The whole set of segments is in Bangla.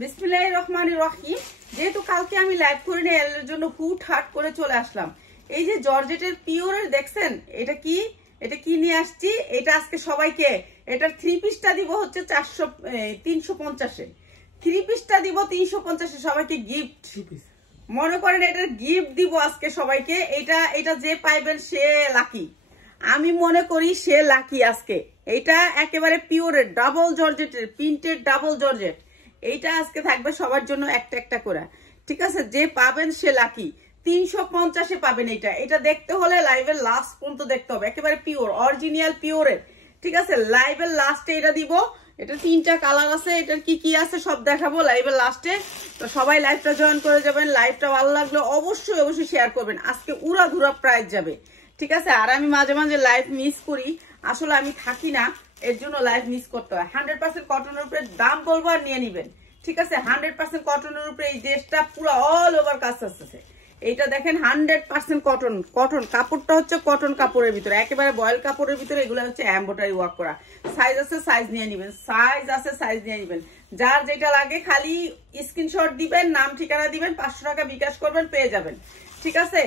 বিসমিল্লাহির রহমানির রহিম। যেহেতু কালকে আমি লাইভ করে নিয়ে এর জন্য হুট হাট করে চলে আসলাম। এই যে জর্জেটের পিওরের দেখছেন, এটা কি নিয়ে আসছি, এটা আজকে সবাইকে এটার 3 পিসটা দিব হচ্ছে 350-এ, 3 পিসটা দিব 350-এ, সবাইকে গিফট মনে করেন, এটার গিফট দিব আজকে সবাইকে। এটা যে পাইবেন সে লাকি, আমি মনে করি সে লাকি আজকে। এটা একেবারে পিওরের ডাবল জর্জেটের প্রিন্টেড ডাবল জর্জেট, এইটা আজকে থাকবে সবার জন্য একটা একটা করে, ঠিক আছে? যে পাবেন সে লাকি। 350-এ পাবেন। এটা দেখতে হলে লাইভের লাস্ট পর্যন্ত দেখতে হবে, একেবারে পিওর অরিজিনাল পিওরের, ঠিক আছে? লাইভের লাস্টে এটা দিব। এটা 3টা কালার আছে, এটার কি আছে সব দেখাবো লাইভের লাস্টে। তো সবাই লাইভটা জয়েন করে যাবেন। লাইভটা ভালো লাগলে অবশ্যই শেয়ার করবেন। আজকে উড়াধুরা প্রাইস যাবে, ঠিক আছে? আর আমি মাঝে মাঝে লাইভ মিস করি, আসলে আমি থাকি না, এর জন্য লাইভ মিস করতে হয়। 100% কটনের উপরে দাম বলবো আর নিয়ে নিবেন, ঠিক আছে? 100% কটনের উপরে এই ড্রেসটা পুরো অল ওভার কাজ আসছে। এইটা দেখেন 100% কটন কাপড়টা হচ্ছে কটন কাপড়ের ভিতরে, একেবারে বয়েল কাপড়ের ভিতরে। এগুলো হচ্ছে এমব্রয়ডারি ওয়ার্ক করা। সাইজ আছে, সাইজ নিয়ে নিবেন, সাইজ নিয়ে নিবেন। যার যেটা লাগে খালি স্ক্রিনশট দিবেন, নাম ঠিকানা দিবেন, 500 টাকা বিকাশ করবেন, পেয়ে যাবেন, ঠিক আছে?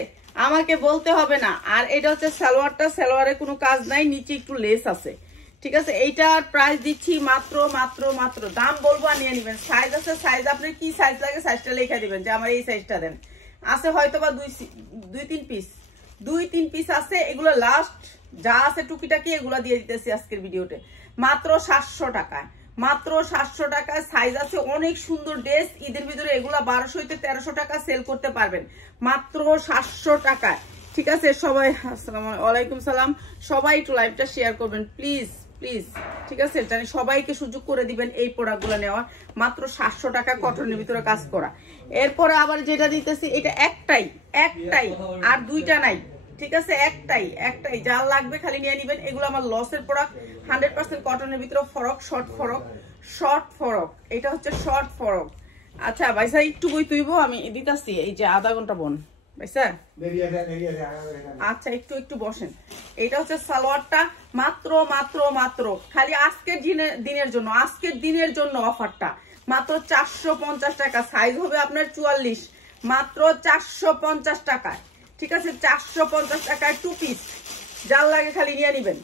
আমাকে বলতে হবে না। আর এটা হচ্ছে সালোয়ারটা, সালোয়ারে কোনো কাজ নাই, নিচে একটু লেস আছে, ঠিক আছে? এইটার প্রাইস দিচ্ছি মাত্র দাম বলবো আর নিয়ে নিবেন। সাইজ আছে, সাইজ আপনার কি সাইজ লাগে সাইজটা লিখে দিবেন যে আমার এই সাইজটা দেন। আছে হয়তো বা 2-3 পিস আছে। এগুলো লাস্ট যা আছে টুকিটাকি এগুলো দিয়ে দিতেছি আজকের ভিডিওতে মাত্র 700 টাকায়। মাত্র 700 টাকায় সাইজ আছে, অনেক সুন্দর ড্রেস। ঈদের ভিতরে এগুলা 1200 হইতে 1300 টাকা সেল করতে পারবেন মাত্র 700 টাকায়, ঠিক আছে? সবাই আসসালামু আলাইকুম সালাম। সবাই একটু লাইভটা শেয়ার করবেন প্লিজ, ঠিক আছে? জানি সবাইকে সুযোগ করে দিবেন এই প্রোডাক্টগুলো নেওয়ার। মাত্র 700 টাকা কটনের ভিতরে কাজ করা। এরপরে আবার যেটা দিতেছি এটা একটাই আর দুইটা নাই, ঠিক আছে? একটাই যার লাগবে খালি নিয়ে নিবেন। এগুলো আমার লসের প্রোডাক্ট, 100% কটনের ভিতরে ফরক, শর্ট ফরক। এটা হচ্ছে শর্ট ফরক। আচ্ছা ভাইসা একটু বই তুইব, আমি দিতাছি। এই যে আধা ঘন্টা বোন ভাইসা, আচ্ছা একটু বসেন। এটা হচ্ছে সালোয়ারটা, মাত্র খালি আজকের দিনের জন্য অফারটা মাত্র 450 টাকা। সাইজ হবে আপনার 44, মাত্র 450 টাকায়, ঠিক আছে? 450 টাকায় 2 পিস, যার লাগে খালি নিয়ে নিবেন।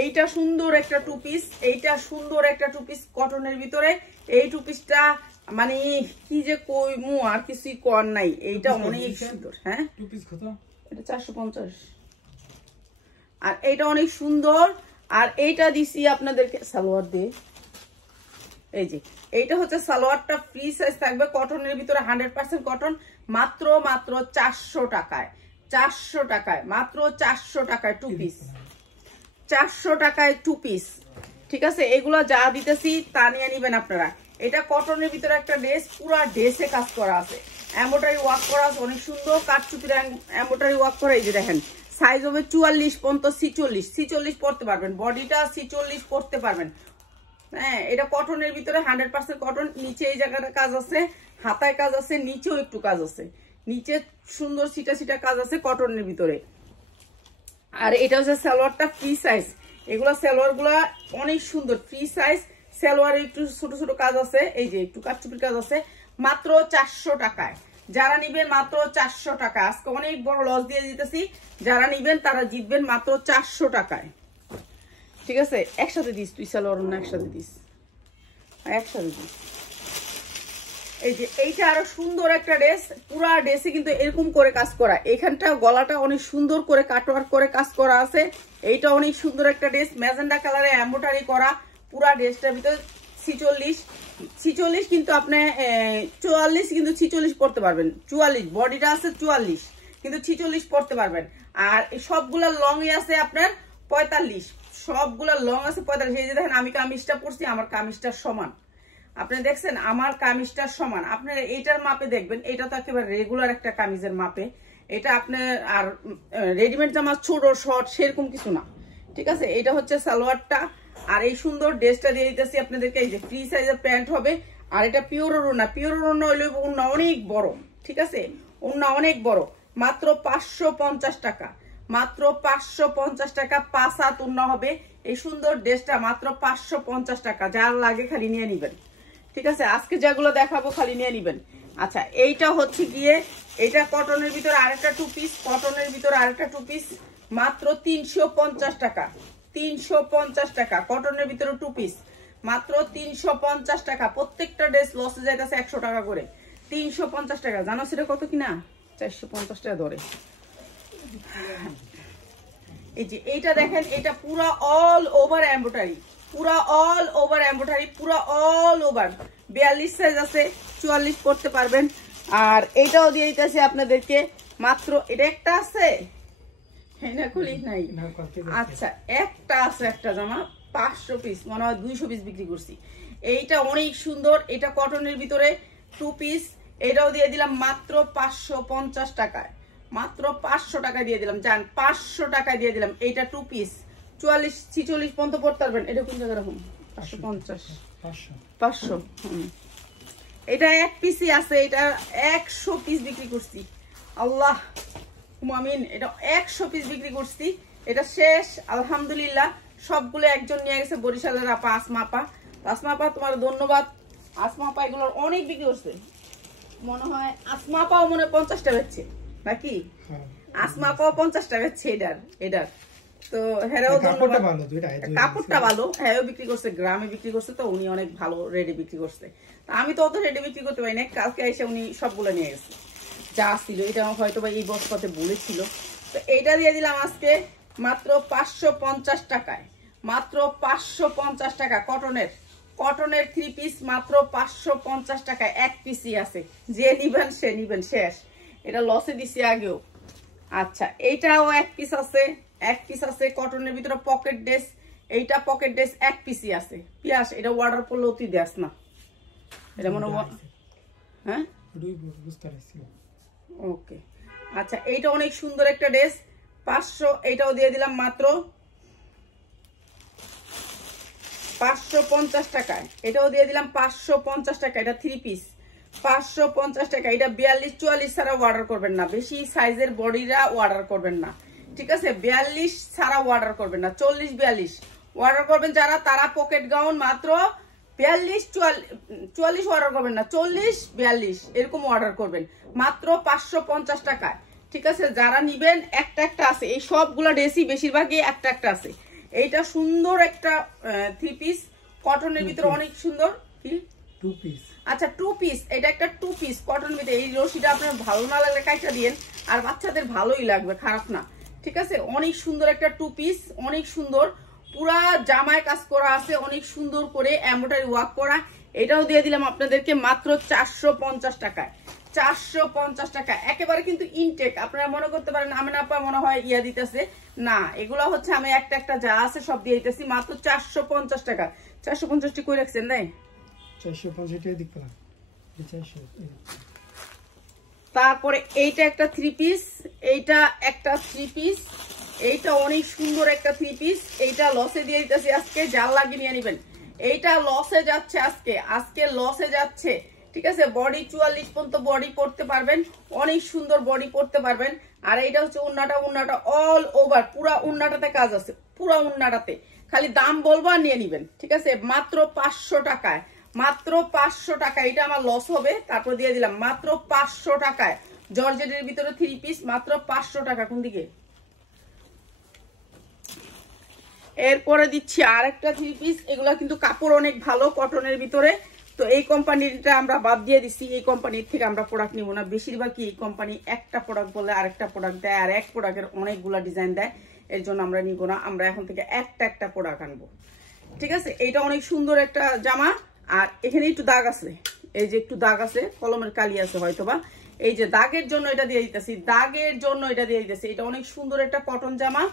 এইটা সুন্দর একটা 2 পিস, কটনের ভিতরে। এই 2 পিসটা মানে কি যে কইমু আর কিছুই কর নাই, এইটা অনেক সুন্দর। হ্যাঁ, 2 পিস কত? এটা 450। আর এইটা অনেক সুন্দর। আর এইটা দিছি আপনাদেরকে সালোয়ার দিয়ে, এই যে এইটা হচ্ছে সালোয়ারটা, ফ্রি সাইজ থাকবে, কটনের ভিতরে 100% কটন। মাত্র 400 টাকায়, মাত্র 400 টাকায় 2 পিস, 400 টাকায় 2 পিস, ঠিক আছে? এগুলো যা দিতেছি তা নিয়ে নিবেন আপনারা। এটা কটনের ভিতরে একটা ড্রেস, পুরো ড্রেসে কাজ করা আছে, এমব্রয়ডারি ওয়ার্ক করা আছে, অনেক সুন্দর কাটচুপির এমব্রয়ডারি ওয়ার্ক করা। এই যে দেখেন, সাইজ হবে 44 পর্যন্ত, 46 পড়তে পারবেন, বডিটা 46 পড়তে পারবেন। হ্যাঁ, এটা কটনের ভিতরে 100% কটন। নিচে এই জায়গাটা কাজ আছে, হাতায় কাজ আছে, নিচেও একটু কাজ আছে, নিচে সুন্দর সিটা কাজ আছে কটনের ভিতরে। আর এটা হচ্ছে সালোয়ারটা, ফ্রি সাইজ। এগুলা সালোয়ার গুলা অনেক সুন্দর, ফ্রি সাইজ। সালোয়ারে একটু ছোট কাজ আছে, এই যে একটু কাটচুপির কাজ আছে। মাত্র 400 টাকায় যারা নিবেন, মাত্র 400 টাকা। আজকে অনেক বড় লস দিয়ে দিতেছি, যারা নিবেন তারা জিতবেন মাত্র 400 টাকায়, ঠিক আছে? একসাথে দিস, তুই সালোয়ার না একসাথে দিস। এই যে এইটা আরো সুন্দর একটা ড্রেস, পুরা ড্রেসে কিন্তু এরকম করে কাজ করা। এখানটা গলাটা অনেক সুন্দর করে কাটওয়ার্ক করে কাজ করা আছে। এইটা অনেক সুন্দর একটা ড্রেস, ম্যাজেন্ডা কালারে এমব্রয়ডারি করা। পুরা ড্রেসটার ভিতরে 46 কিন্তু আপনি 44 কিন্তু 46 পড়তে পারবেন। 44 বডিটা আছে, 44 কিন্তু 46 পড়তে পারবেন। আর সবগুলা লং এ আছে আপনার 45, সবগুলা লং আছে 45। এই যে দেখেন আমি কামিজটা পরছি, আমার কামিজটার সমান, আপনি দেখছেন আমার কামিজটার সমান। আপনার এইটার মাপে দেখবেন, এটা তো একেবারে রেগুলার একটা কামিজের মাপে। এটা আপনার আর রেডিমেড জামা ছোট শর্ট সেরকম কিছু না, ঠিক আছে? এটা হচ্ছে সালোয়ারটা। আর এই সুন্দর ড্রেসটা দিয়ে দিতেছি আপনাদেরকে। এই যে ফ্রি সাইজের প্যান্ট হবে। আর এটা পিওর ওড়না হইলে ওড়না অনেক বড়, ঠিক আছে? ওড়না অনেক বড়। মাত্র 550 টাকা, মাত্র 550 টাকা। 5 হাত ওড়না হবে। এই সুন্দর ড্রেসটা মাত্র 550 টাকা। যার লাগে খালি নিয়ে নিবেন, ঠিক আছে? আজকে যেগুলো দেখাবো খালি নিয়ে নিবেন। আচ্ছা, এইটা হচ্ছে গিয়ে এটা কটনের ভিতরে আরেকটা টু পিস, কটনের ভিতরে আরেকটা টু পিস, মাত্র 350 টাকা। 350 টাকা কটনের ভিতরে টু পিস, মাত্র 350 টাকা। প্রত্যেকটা ড্রেস লসে যাইতেছে 100 টাকা করে। 350 টাকা। জানো সেটা কত কিনা? 450 টাকা ধরে। এই যে এইটা দেখেন, এটা পুরো অল ওভার এমব্রয়ডারি, পুরো অল ওভার এমব্রয়ডারি, পুরো অল ওভার। 42 সাইজ আছে, 44 পড়তে পারবেন। আর এইটাও দিয়ে দিতেছি আপনাদেরকে মাত্র, এটা একটা আছে না খুলি নাই, আচ্ছা একটা আছে, একটা জামা 500 পিস, মনে হয় 200 পিস বিক্রি করছি। এইটা অনেক সুন্দর, এটা কটনের ভিতরে টু পিস, এটাও দিয়ে দিলাম মাত্র 550 টাকায়। মাত্র 500 টাকা দিয়ে দিলাম, জান 500 টাকা দিয়ে দিলাম। এইটা টু পিস 44 46 পর্যন্ত পড়তে পারবেন। এটা কোন জায়গা রকম 550 500। এটা এক পিসই আছে, এটা 100 পিস বিক্রি করছি। আল্লাহ আমিন, এটা 100 পিস বিক্রি করছি। এটা শেষ আলহামদুলিল্লাহ। সবগুলো একজন নিয়ে গেছে, বরিশালের আপা আসমা আপা। আসমা আপা তোমার ধন্যবাদ। আসমা আপা এগুলোর অনেক বিক্রি করছে, মনে হয় আসমা আপাও মনে হয় 50 টাকা বেচছে নাকি? আসমা আপাও 50 টাকা বেচছে এটার। তো হ্যাঁ, কাপড়টা ভালো, হ্যাঁ বিক্রি করছে, গ্রামে বিক্রি করছে, তো উনি অনেক ভালো রেডি বিক্রি করছে। আমি তো অত রেডি বিক্রি করতে পারি না, কালকে এসে উনি সবগুলো নিয়ে গেছে যা ছিল। এটা হয়তো বা এই বস্তাতে বলেছিল। তো এইটা দিয়ে দিলাম আজকে মাত্র 550 টাকায়। মাত্র 550 টাকা কটনের থ্রি পিস, মাত্র 550 টাকায়। এক পিসই আছে, যে নিবেন সে নিবেন, শেষ। এটা লসে দিছি আগেও। আচ্ছা, এইটাও এক পিস আছে কটনের ভিতরে পকেট ড্রেস। এইটা পকেট ড্রেস এক পিসই আছে। পিয়াস এটা অর্ডার করলেও তুই দেস না, এটা মনে হ্যাঁ ওকে। আচ্ছা, এইটা অনেক সুন্দর একটা ড্রেস 500, এইটাও দিয়ে দিলাম মাত্র 550 টাকায়। এটাও দিয়ে দিলাম 550 টাকা। এটা থ্রি পিস 550 টাকা। এটা 42 44 ছাড়া অর্ডার করবেন না, বেশি সাইজের বডিরা অর্ডার করবেন না, ঠিক আছে? 42 ছাড়া অর্ডার করবেন না, 40 42 অর্ডার করবেন যারা, তারা পকেট গাউন মাত্র 42 44 অর্ডার করবেন না, 40 42 এরকম অর্ডার করবেন মাত্র 550 টাকায়, ঠিক আছে? যারা নিবেন একটা একটা আছে, এই সবগুলো ড্রেসই বেশিরভাগই একটা একটা আছে। এইটা সুন্দর একটা থ্রি পিস কটনের ভিতরে, অনেক সুন্দর। কি টু পিস? আচ্ছা টু পিস, এটা একটা টু পিস কটনের ভিতরে। এই রশিটা আপনার ভালো না লাগলে কাইটা দিয়েন, আর বাচ্চাদের ভালোই লাগবে, খারাপ না, ঠিক আছে? অনেক সুন্দর একটা টু পিস, অনেক সুন্দর, পুরা জামায় কাজ করা আছে, অনেক সুন্দর করে এমব্রয়ডারি ওয়ার্ক করা। এটাও দিয়ে দিলাম আপনাদেরকে মাত্র 450 টাকায়। 450 টাকা একেবারে কিন্তু ইনটেক। আপনারা মনে করতে পারেন আমিনা আপা মনে হয় ইয়া দিতেছে, না, এগুলো হচ্ছে আমি একটা একটা যা আছে সব দিয়ে দিতেছি মাত্র 450 টাকা। 450 টি কই রাখছেন? নাই 450 টাকা দিক পেলাম। তারপরে এইটা একটা থ্রি পিস, এইটা একটা থ্রি পিস, এইটা অনেক সুন্দর একটা থ্রি পিস। এইটা লসে দিয়ে দিতেছি আজকে, জাল লাগিয়ে নিয়ে নেবেন। এইটা লসে যাচ্ছে আজকে লসে যাচ্ছে, ঠিক আছে? বডি 44 পর্যন্ত বডি পড়তে পারবেন, অনেক সুন্দর বডি পড়তে পারবেন। আর এইটা হচ্ছে উন্নাটা অল ওভার, পুরা উন্নাটাতে কাজ আছে, পুরা উন্নাটাতে। খালি দাম বলবো আর নিয়ে নিবেন, ঠিক আছে? মাত্র 500 টাকায়, মাত্র 500 টাকা। এটা আমার লস হবে, তারপর দিয়ে দিলাম মাত্র 500 টাকায়। জর্জেটের ভিতরে থ্রি পিস মাত্র 500 টাকা। কোন দিকে? এরপরে দিচ্ছি আরেকটা থ্রি পিস। এগুলা কিন্তু কাপড় অনেক ভালো কটনের ভিতরে। তো এই কোম্পানিটা আমরা বাদ দিয়ে দিচ্ছি, এই কোম্পানির থেকে আমরা প্রোডাক্ট নিব না। বেশিরভাগই এই কোম্পানি একটা প্রোডাক্ট বলে আরেকটা প্রোডাক্ট দেয়, আর এক প্রোডাক্টের অনেকগুলা ডিজাইন দেয়, এর জন্য আমরা নিব না। আমরা এখন থেকে একটা একটা প্রোডাক্ট আনবো, ঠিক আছে? এটা অনেক সুন্দর একটা জামা, আর এখানে একটু দাগ আছে, এই যে একটু দাগ আছে, কলমের কালি আছে হয়তোবা, এই যে দাগের জন্য এটা দিয়ে দিতেছি, দাগের জন্য এটা দিয়ে দিতেছি। এটা অনেক সুন্দর একটা কটন জামা।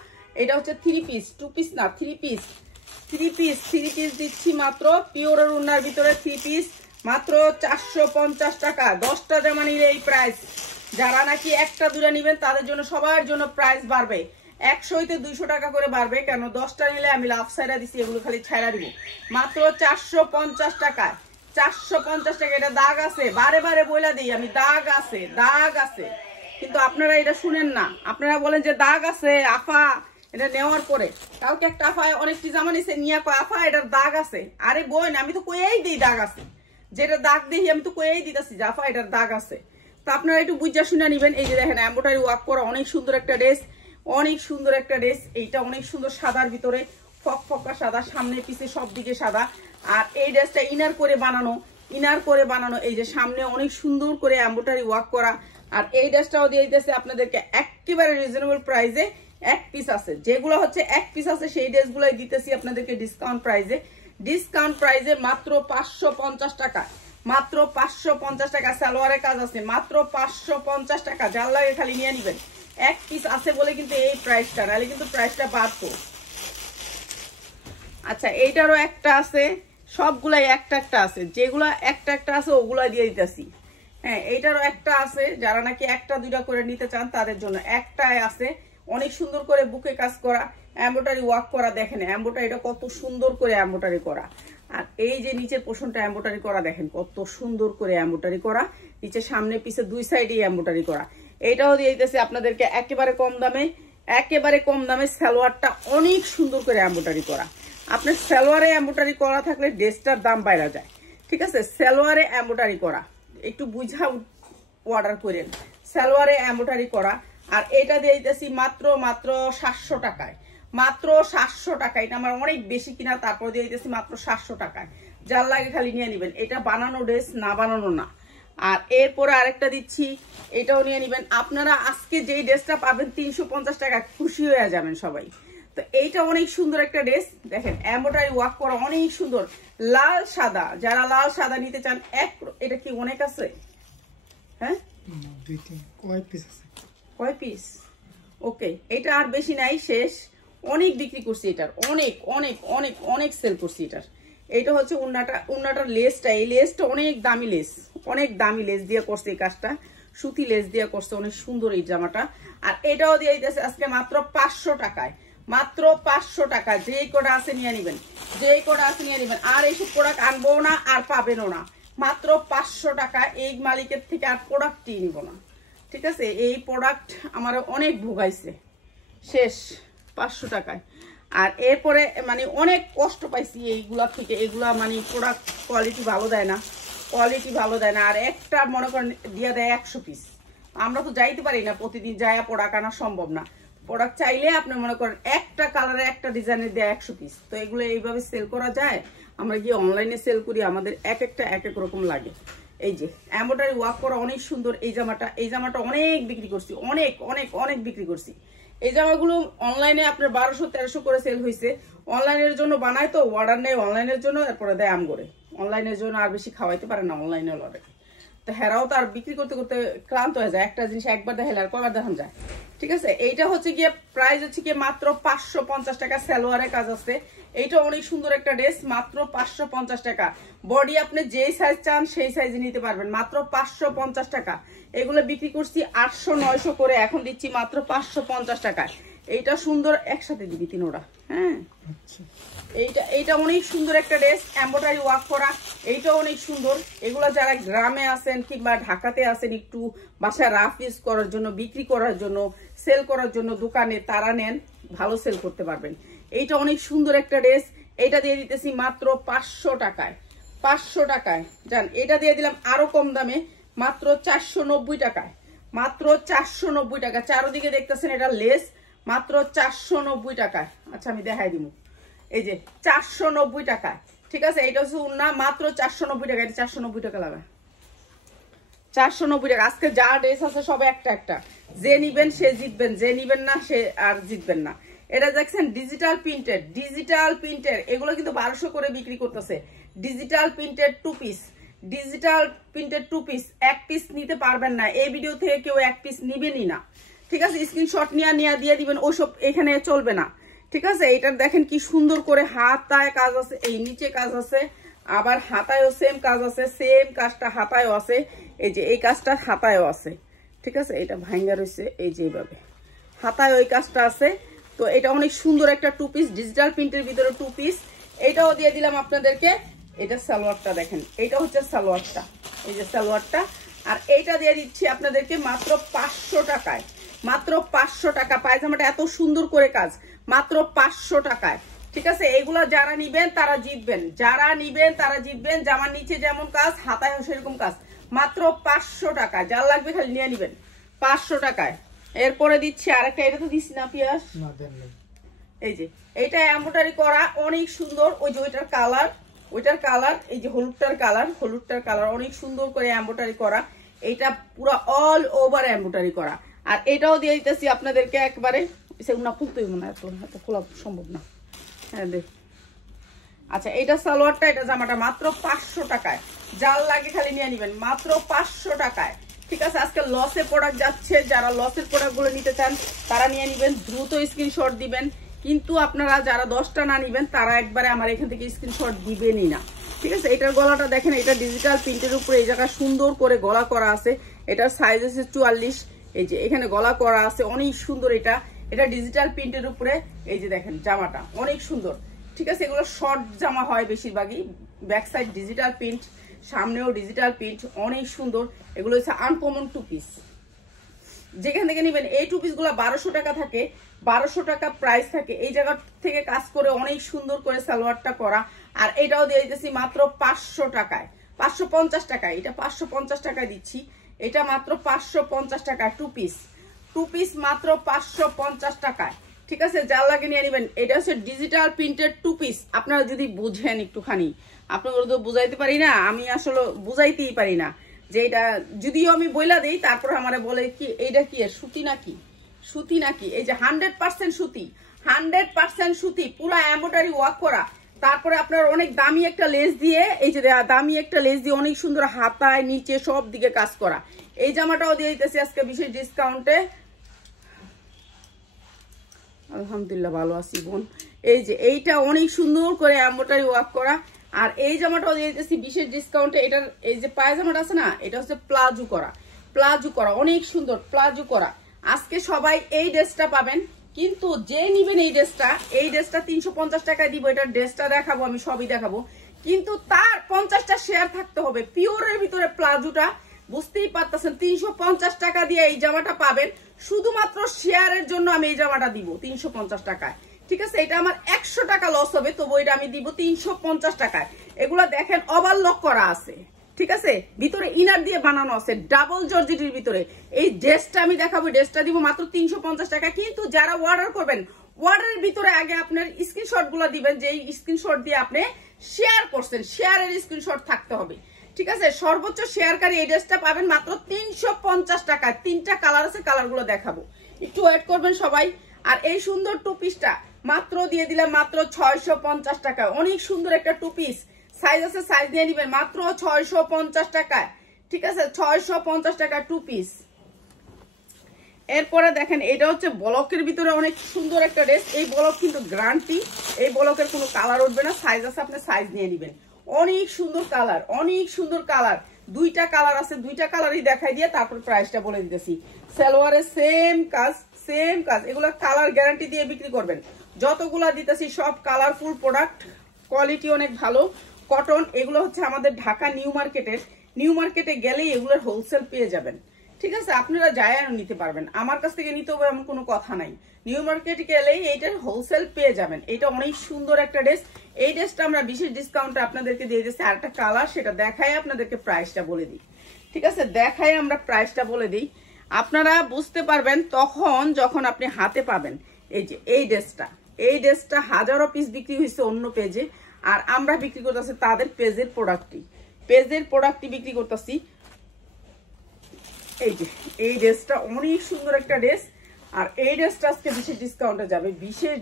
এটা হচ্ছে থ্রি পিস, টু পিস না, থ্রি পিস দিচ্ছি মাত্র পিওরের উন্নার ভিতরে থ্রি পিস মাত্র 450 টাকা। 10টা জামা নিলে এই প্রাইস। যারা নাকি একটা দুটা নিবেন তাদের জন্য, সবার জন্য প্রাইস বাড়বে, 100 হইতে 200 টাকা করে বাড়বে। কেন 10টা নিলে আমি লাভ সাইডা দিচ্ছি, এগুলো খালি ছাইড়া দিব মাত্র 450 টাকায়। 450 টাকা। এটা দাগ আছে, বারে বারে বইলা দিই আমি, দাগ আছে। কিন্তু আপনারা এটা শুনেন না। আপনারা বলেন যে দাগ আছে আফা এটা নেওয়ার পরে। কালকে একটা আফা অনেকটি জামা নিছে নিয়ে কয় আফা এটার দাগ আছে। আরে বোন আমি তো কয়েই দিই দাগ আছে, যেটা দাগ দেখি আমি তো কয়েই দিতেছি যে আফা এটার দাগ আছে। তো আপনারা একটু বুঝা শুনে নিবেন। এই যে দেখেন এমব্রয়ডারি ওয়ার্ক করা অনেক সুন্দর একটা ড্রেস, অনেক সুন্দর একটা ড্রেস। এইটা অনেক সুন্দর সাদার ভিতরে ফকফকা সাদা, সামনে পিছে সব দিকে সাদা। আর এই ড্রেসটা ইনার করে বানানো, এই যে সামনে অনেক সুন্দর করে এমব্রয়ডারি ওয়ার্ক করা। আর এই ড্রেসটাও দিয়ে দিতেছে আপনাদেরকে একেবারে রিজনেবল প্রাইসে। এক পিস আছে, যেগুলো হচ্ছে এক পিস আছে সেই ড্রেসগুলোই দিতেছি আপনাদেরকে ডিসকাউন্ট প্রাইসে মাত্র 550 টাকা, মাত্র 550 টাকা। সালোয়ারের কাজ আছে মাত্র 550 টাকা, যার লাগে খালি নিয়ে নিবেন। এক পিস আছে বলে কিন্তু এই প্রাইসটা, নাহলে কিন্তু প্রাইসটা বাড়তো। আচ্ছা এইটারও একটা আছে, সবগুলাই একটা একটা আছে, যেগুলা একটা একটা আছে ওগুলা দিয়ে দিতেছি। হ্যাঁ এইটারও একটা আছে, যারা নাকি একটা দুইটা করে নিতে চান তাদের জন্য একটাই আছে। অনেক সুন্দর করে বুকে কাজ করা, এমব্রয়ডারি ওয়ার্ক করা। দেখেন এমব্রয়ডারিটা কত সুন্দর করে এমব্রয়ডারি করা। আর এই যে নিচের পোর্শনটা এমব্রয়ডারি করা, দেখেন কত সুন্দর করে এমব্রয়ডারি করা। নিচে সামনে পিছে দুই সাইডে এমব্রয়ডারি করা। এইটাও দিয়ে দিতেছি আপনাদেরকে একেবারে কম দামে। সালোয়ারটা অনেক সুন্দর করে এমব্রয়ডারি করা। আপনার সালোয়ারে এমব্রয়ডারি করা থাকলে ড্রেসটার দাম বাইরে যায়, ঠিক আছে? সালোয়ারে এমব্রয়ডারি করা একটু বুঝা অর্ডার করেন, সালোয়ারে এমব্রয়ডারি করা। আর এটা দিয়ে দিতেছি মাত্র 700 টাকায়, মাত্র 700 টাকা। এটা আমার অনেক বেশি কিনা, তারপর দিয়ে দিতেছি মাত্র 700 টাকায়। যার লাগে খালি নিয়ে নিবেন। এটা বানানো ড্রেস না, বানানো না। আর এরপরে আরেকটা দিচ্ছি, এটাও নিয়ে নিবেন। আপনারা আজকে যেই ড্রেসটা পাবেন 350 টাকা, খুশি হয়ে যাবেন সবাই। তো এইটা অনেক সুন্দর একটা ড্রেস, দেখেন এমব্রয়ডারি ওয়ার্ক করা অনেক সুন্দর, লাল সাদা। যারা লাল সাদা নিতে চান এটা কি অনেক আছে? হ্যাঁ কয় পিস? ওকে এটা আর বেশি নাই, শেষ। অনেক বিক্রি করছি এটার, অনেক অনেক অনেক অনেক সেল করছি এটার। এইটা হচ্ছে উন্নাটার লেসটা, এই লেসটা অনেক দামি লেস দিয়ে করছে এই কাজটা, সুতি লেস দিয়ে করছে, অনেক সুন্দর এই জামাটা। আর এটাও দিয়ে দিতেছে আজকে মাত্র 500 টাকায়, মাত্র 500 টাকা। যেই কোটা আছে নিয়ে নিবেন, আর এইসব প্রোডাক্ট আনবো না আর পাবেনও না। মাত্র 500 টাকা। এই মালিকের থেকে আর প্রোডাক্টই নিব না, ঠিক আছে? এই প্রোডাক্ট আমার অনেক ভোগাইছে, শেষ 500 টাকায়। আর এরপরে মানে অনেক কষ্ট পাইছি এইগুলা থেকে। এগুলা মানে প্রোডাক্ট কোয়ালিটি ভালো দেয় না, আর একটা মনে করেন দিয়ে দেয় 100 পিস। আমরা তো যাইতে পারি না, প্রতিদিন যাইয়া প্রোডাক্ট আনা সম্ভব না। প্রোডাক্ট চাইলে আপনি মনে করেন একটা কালারে একটা ডিজাইনের দেয় 100 পিস। তো এগুলো এইভাবে সেল করা যায়? আমরা গিয়ে অনলাইনে সেল করি, আমাদের এক একটা এক এক রকম লাগে। এই যে এমব্রয়ডারি ওয়ার্ক করা অনেক সুন্দর এই জামাটা অনেক বিক্রি করছি, অনেক বিক্রি করছি। এই জামাগুলো অনলাইনে আপনার 1200-1300 করে সেল হয়েছে। অনলাইনের জন্য বানায় তো, অর্ডার নেয় অনলাইনের জন্য, এরপরে দেয় আম করে। অনলাইনের জন্য আর বেশি খাওয়াইতে পারে না অনলাইনে অর্ডারে। তো হেরাও তার বিক্রি করতে করতে ক্লান্ত হয়ে যায়। একটা জিনিস একবার দেখাইলে আর কয়বার দেখান যায়, ঠিক আছে? এইটা হচ্ছে গিয়ে প্রাইস হচ্ছে গিয়ে মাত্র 550 টাকা। সালোয়ারের কাজ আছে। এইটা অনেক সুন্দর একটা ড্রেস, মাত্র 550 টাকা। বডি আপনি যেই সাইজ চান সেই সাইজে নিতে পারবেন, মাত্র 550 টাকা। এগুলো বিক্রি করছি 800-900 করে, এখন দিচ্ছি মাত্র 550 টাকায়। এইটা সুন্দর, একসাথে দিবি তিনোটা। হ্যাঁ এইটা অনেক সুন্দর একটা ড্রেস, এমব্রয়ডারি ওয়ার্ক করা। এইটা অনেক সুন্দর। এগুলো যারা গ্রামে আছেন কিংবা ঢাকাতে আছেন, একটু বাসায় রাফ ইউজ করার জন্য, বিক্রি করার জন্য, সেল করার জন্য দোকানে, তারা নেন, ভালো সেল করতে পারবেন। এইটা অনেক সুন্দর একটা ড্রেস। এইটা দিয়ে দিতেছি মাত্র 500 টাকায়, 500 টাকায়। জান এটা দিয়ে দিলাম আরো কম দামে, মাত্র 490 টাকায়, মাত্র 490 টাকা। চারোদিকে দেখতেছেন এটা লেস, মাত্র 490 টাকায়। আচ্ছা আমি দেখাই দিব, এই যে 490 টাকা, ঠিক আছে? এটা হচ্ছে উন্না, মাত্র 490 টাকা। এটা 490 টাকা লাগা, 490 টাকা। আজকে যা ড্রেস আছে সব একটা একটা, যে নিবেন সে জিতবেন, যে নিবেন না সে আর জিতবেন না। এটা দেখছেন ডিজিটাল প্রিন্টেড, এগুলো কিন্তু 1200 করে বিক্রি করতেছে। ডিজিটাল প্রিন্টেড টু পিস, এক পিস নিতে পারবেন না। এই ভিডিও থেকে কেউ এক পিস নিবেনই না, ঠিক আছে? স্ক্রিনশট নিয়ে দিয়ে দিবেন, ওসব এখানে চলবে না, ঠিক আছে? এইটার দেখেন কি সুন্দর করে হাতায় কাজ আছে, এই নিচে কাজ আছে, আবার হাতায়ও সেম কাজ আছে, সেম কাজটা হাতায়ও আছে। এই যে এই কাজটা হাতায়ও আছে, ঠিক আছে? এটা ভাঙ্গা রয়েছে, এই যে এইভাবে হাতায় ওই কাজটা আছে। তো এটা অনেক সুন্দর একটা টু পিস, ডিজিটাল প্রিন্টের ভিতরে টু পিস। এইটাও দিয়ে দিলাম আপনাদেরকে। এটা সালোয়ারটা দেখেন, এটা হচ্ছে সালোয়ারটা, এই যে সালোয়ারটা। আর এইটা দিয়ে দিচ্ছি আপনাদেরকে মাত্র 500 টাকায়, মাত্র 500 টাকা। পায়জামাটা এত সুন্দর করে কাজ, মাত্র 500 টাকায়। ঠিক আছে, এগুলো যারা নিবেন তারা জিতবেন, যারা নিবেন তারা জিতবেন। জামার নিচে যেমন কাজ, হাতায় সেরকম কাজ, মাত্র 500 টাকায়। যার লাগবে খালি নিয়ে নিবেন 500 টাকায়। এরপরে দিচ্ছি আরেকটা, এটা তো দিচ্ছি না পিয়াস, এই যে এটা এমব্রয়ডারি করা অনেক সুন্দর। ওই যে ওইটার কালার, ওইটার কালার, এই যে হলুদটার কালার, হলুদটার কালার অনেক সুন্দর করে এমব্রয়ডারি করা। এটা পুরো অল ওভার এমব্রয়ডারি করা। আর এটাও দিয়ে দিতেছি আপনাদেরকে একবারে, সেগুলো না খুলতেই মনে হয়, এত খোলা সম্ভব না। হ্যাঁ দেখ, আচ্ছা এটা সালোয়ারটা, এটা জামাটা মাত্র 500 টাকায়। যার লাগে খালি নিয়ে নিবেন মাত্র 500 টাকায়। ঠিক আছে, আজকে লসে প্রোডাক্ট যাচ্ছে, যারা লসের প্রোডাক্টগুলো নিতে চান তারা নিয়ে নিবেন, দ্রুত স্ক্রিনশট দিবেন। কিন্তু আপনারা যারা 10টা না নিবেন তারা একবারে আমার এখান থেকে স্ক্রিনশট দিবেনই না। ঠিক আছে, এটার গলাটা দেখেন, এটা ডিজিটাল প্রিন্টের উপরে এই জায়গা সুন্দর করে গলা করা আছে। এটার সাইজ আছে 44, এই যে এখানে গলা করা আছে অনেক সুন্দর। এটা ডিজিটাল প্রিন্টের উপরে, এই যে দেখেন জামাটা অনেক সুন্দর। ঠিক আছে, এগুলো শর্ট জামা হয় বেশিরভাগই, ব্যাক সাইড ডিজিটাল প্রিন্ট, সামনেও ডিজিটাল প্রিন্ট, অনেক সুন্দর। এগুলো হচ্ছে আনকমন টু পিস। যেখান থেকে নেবেন এই টু পিস গুলো 1200 টাকা থাকে, 1200 টাকা প্রাইস থাকে। এই জায়গা থেকে কাজ করে অনেক সুন্দর করে সালোয়ারটা করা। আর এটাও দিয়ে দিতেছি মাত্র 500 টাকায়, 550 টাকায়। এটা 550 টাকায় দিচ্ছি, এটা মাত্র 550 টাকায়। টু পিস মাত্র 550 টাকায়। ঠিক আছে, যার লাগে নিয়ে নেবেন। এটা হচ্ছে ডিজিটাল প্রিন্টেড টু পিস। আপনারা যদি বুঝেন একটুখানি, আপনাদের তো বুঝাইতে পারি না, আমি আসলে বুঝাইতেই পারি না যে এটা যদিও আমি বইলা দিই, তারপর আমারে বলে কি এইটা কি সুতি নাকি, সুতি নাকি। এই যে 100% সুতি, 100% সুতি, পুরো এমব্রয়ডারি ওয়ার্ক করা। তারপরে আপনার অনেক দামি একটা লেস দিয়ে, এই যে দামি একটা লেস দিয়ে অনেক সুন্দর হাতায় নিচে সব দিকে কাজ করা। এই জামাটাও দিয়ে দিতেছি আজকে বিশেষ ডিসকাউন্টে। আলহামদুলিল্লাহ ভালো আছি বোন। এই যে এইটা অনেক সুন্দর করে এমব্রয়ডারি ওয়ার্ক করা। আর এই জামাটাও দিয়ে দিতেছি বিশেষ ডিসকাউন্টে। এটার এই যে পায়জামাটা আছে না, এটা হচ্ছে প্লাজো করা, প্লাজো করা অনেক সুন্দর, প্লাজো করা। আজকে সবাই এই ড্রেসটা পাবেন, কিন্তু যে নিবেন এই ড্রেসটা 350 টাকায় দিব। এটার ড্রেসটা দেখাবো আমি, সবই দেখাবো, কিন্তু তার 50টা শেয়ার থাকতে হবে। পিওরের ভিতরে প্লাজোটা বুঝতেই পারতেছেন, 350 টাকা দিয়ে এই জামাটা পাবেন। শুধুমাত্র শেয়ারের জন্য আমি এই জামাটা দিব 350 টাকায়। ঠিক আছে, এটা আমার 100 টাকা লস হবে, তবু এটা আমি দিব 350 টাকায়। এগুলা দেখেন ওভারলক করা আছে। ঠিক আছে, ভিতরে ইনার দিয়ে বানানো আছে ডাবল জর্জেটের ভিতরে। এই ড্রেসটা আমি দেখাবো, ড্রেসটা দিব মাত্র 350 টাকা। কিন্তু যারা অর্ডার করবেন, অর্ডারের ভিতরে আগে আপনার স্ক্রিনশট গুলো দিবেন, যে এই স্ক্রিনশট দিয়ে আপনি শেয়ার করছেন, শেয়ারের স্ক্রিনশট থাকতে হবে। ঠিক আছে, সর্বোচ্চ শেয়ারকারী এই ড্রেসটা পাবেন মাত্র 350 টাকায়। 3টা কালার আছে, কালার গুলো দেখাবো, একটু ওয়েট করবেন সবাই। আর এই সুন্দর টু পিসটা মাত্র দিয়ে দিলাম মাত্র 650 টাকা। অনেক সুন্দর একটা টু পিস, সাইজ আছে, সাইজ নিয়ে নিবেন মাত্র 650 টাকায়। ঠিক আছে, 650 টাকা টু পিস। এরপরে দেখেন, এটা হচ্ছে ব্লকের ভিতরে অনেক সুন্দর একটা ড্রেস। এই ব্লক কিন্তু গ্যারান্টি, এই ব্লকের কোনো কালার উঠবে না। সাইজ আছে, আপনি সাইজ নিয়ে নিবেন। অনেক সুন্দর কালার, অনেক সুন্দর কালার, 2টা কালার আছে, 2টা কালারই দেখাই দিয়ে তারপর প্রাইসটা বলে দিতেছি। সালোয়ারে সেম কাজ, সেম কাজ। এগুলো কালার গ্যারান্টি দিয়ে বিক্রি করবেন। যতগুলা দিতেছি সব কালারফুল প্রোডাক্ট, কোয়ালিটি অনেক ভালো, কটন। এগুলো হচ্ছে আমাদের ঢাকা নিউ মার্কেটে গেলেই এগুলোর হোলসেল পেয়ে যাবেন। ঠিক আছে, আপনারা যায় আর নিতে পারবেন, আমার কাছ থেকে নিতে হবে এমন কোনো কথা নাই। নিউ মার্কেটে গেলেই এইটার হোলসেল পেয়ে যাবেন। এটা অনেক সুন্দর একটা ড্রেস। এই ড্রেসটা আমরা বিশেষ ডিসকাউন্টে আপনাদেরকে দিয়ে দিচ্ছি। আর একটা কালার, সেটা দেখাই আপনাদেরকে প্রাইসটা বলে দিই। ঠিক আছে, দেখাই আমরা প্রাইসটা বলে দিই, আপনারা বুঝতে পারবেন তখন যখন আপনি হাতে পাবেন। এই যে এই ড্রেসটা হাজারো পিস বিক্রি হয়েছে অন্য পেজে, আর আমরা বিক্রি করতেছি তাদের পেজের প্রোডাক্টই বিক্রি করতেছি। এই যে এই ড্রেসটা অনেক সুন্দর একটা ড্রেস। আর এই ড্রেসটা আজকে বিশেষ ডিসকাউন্টে যাবে, বিশেষ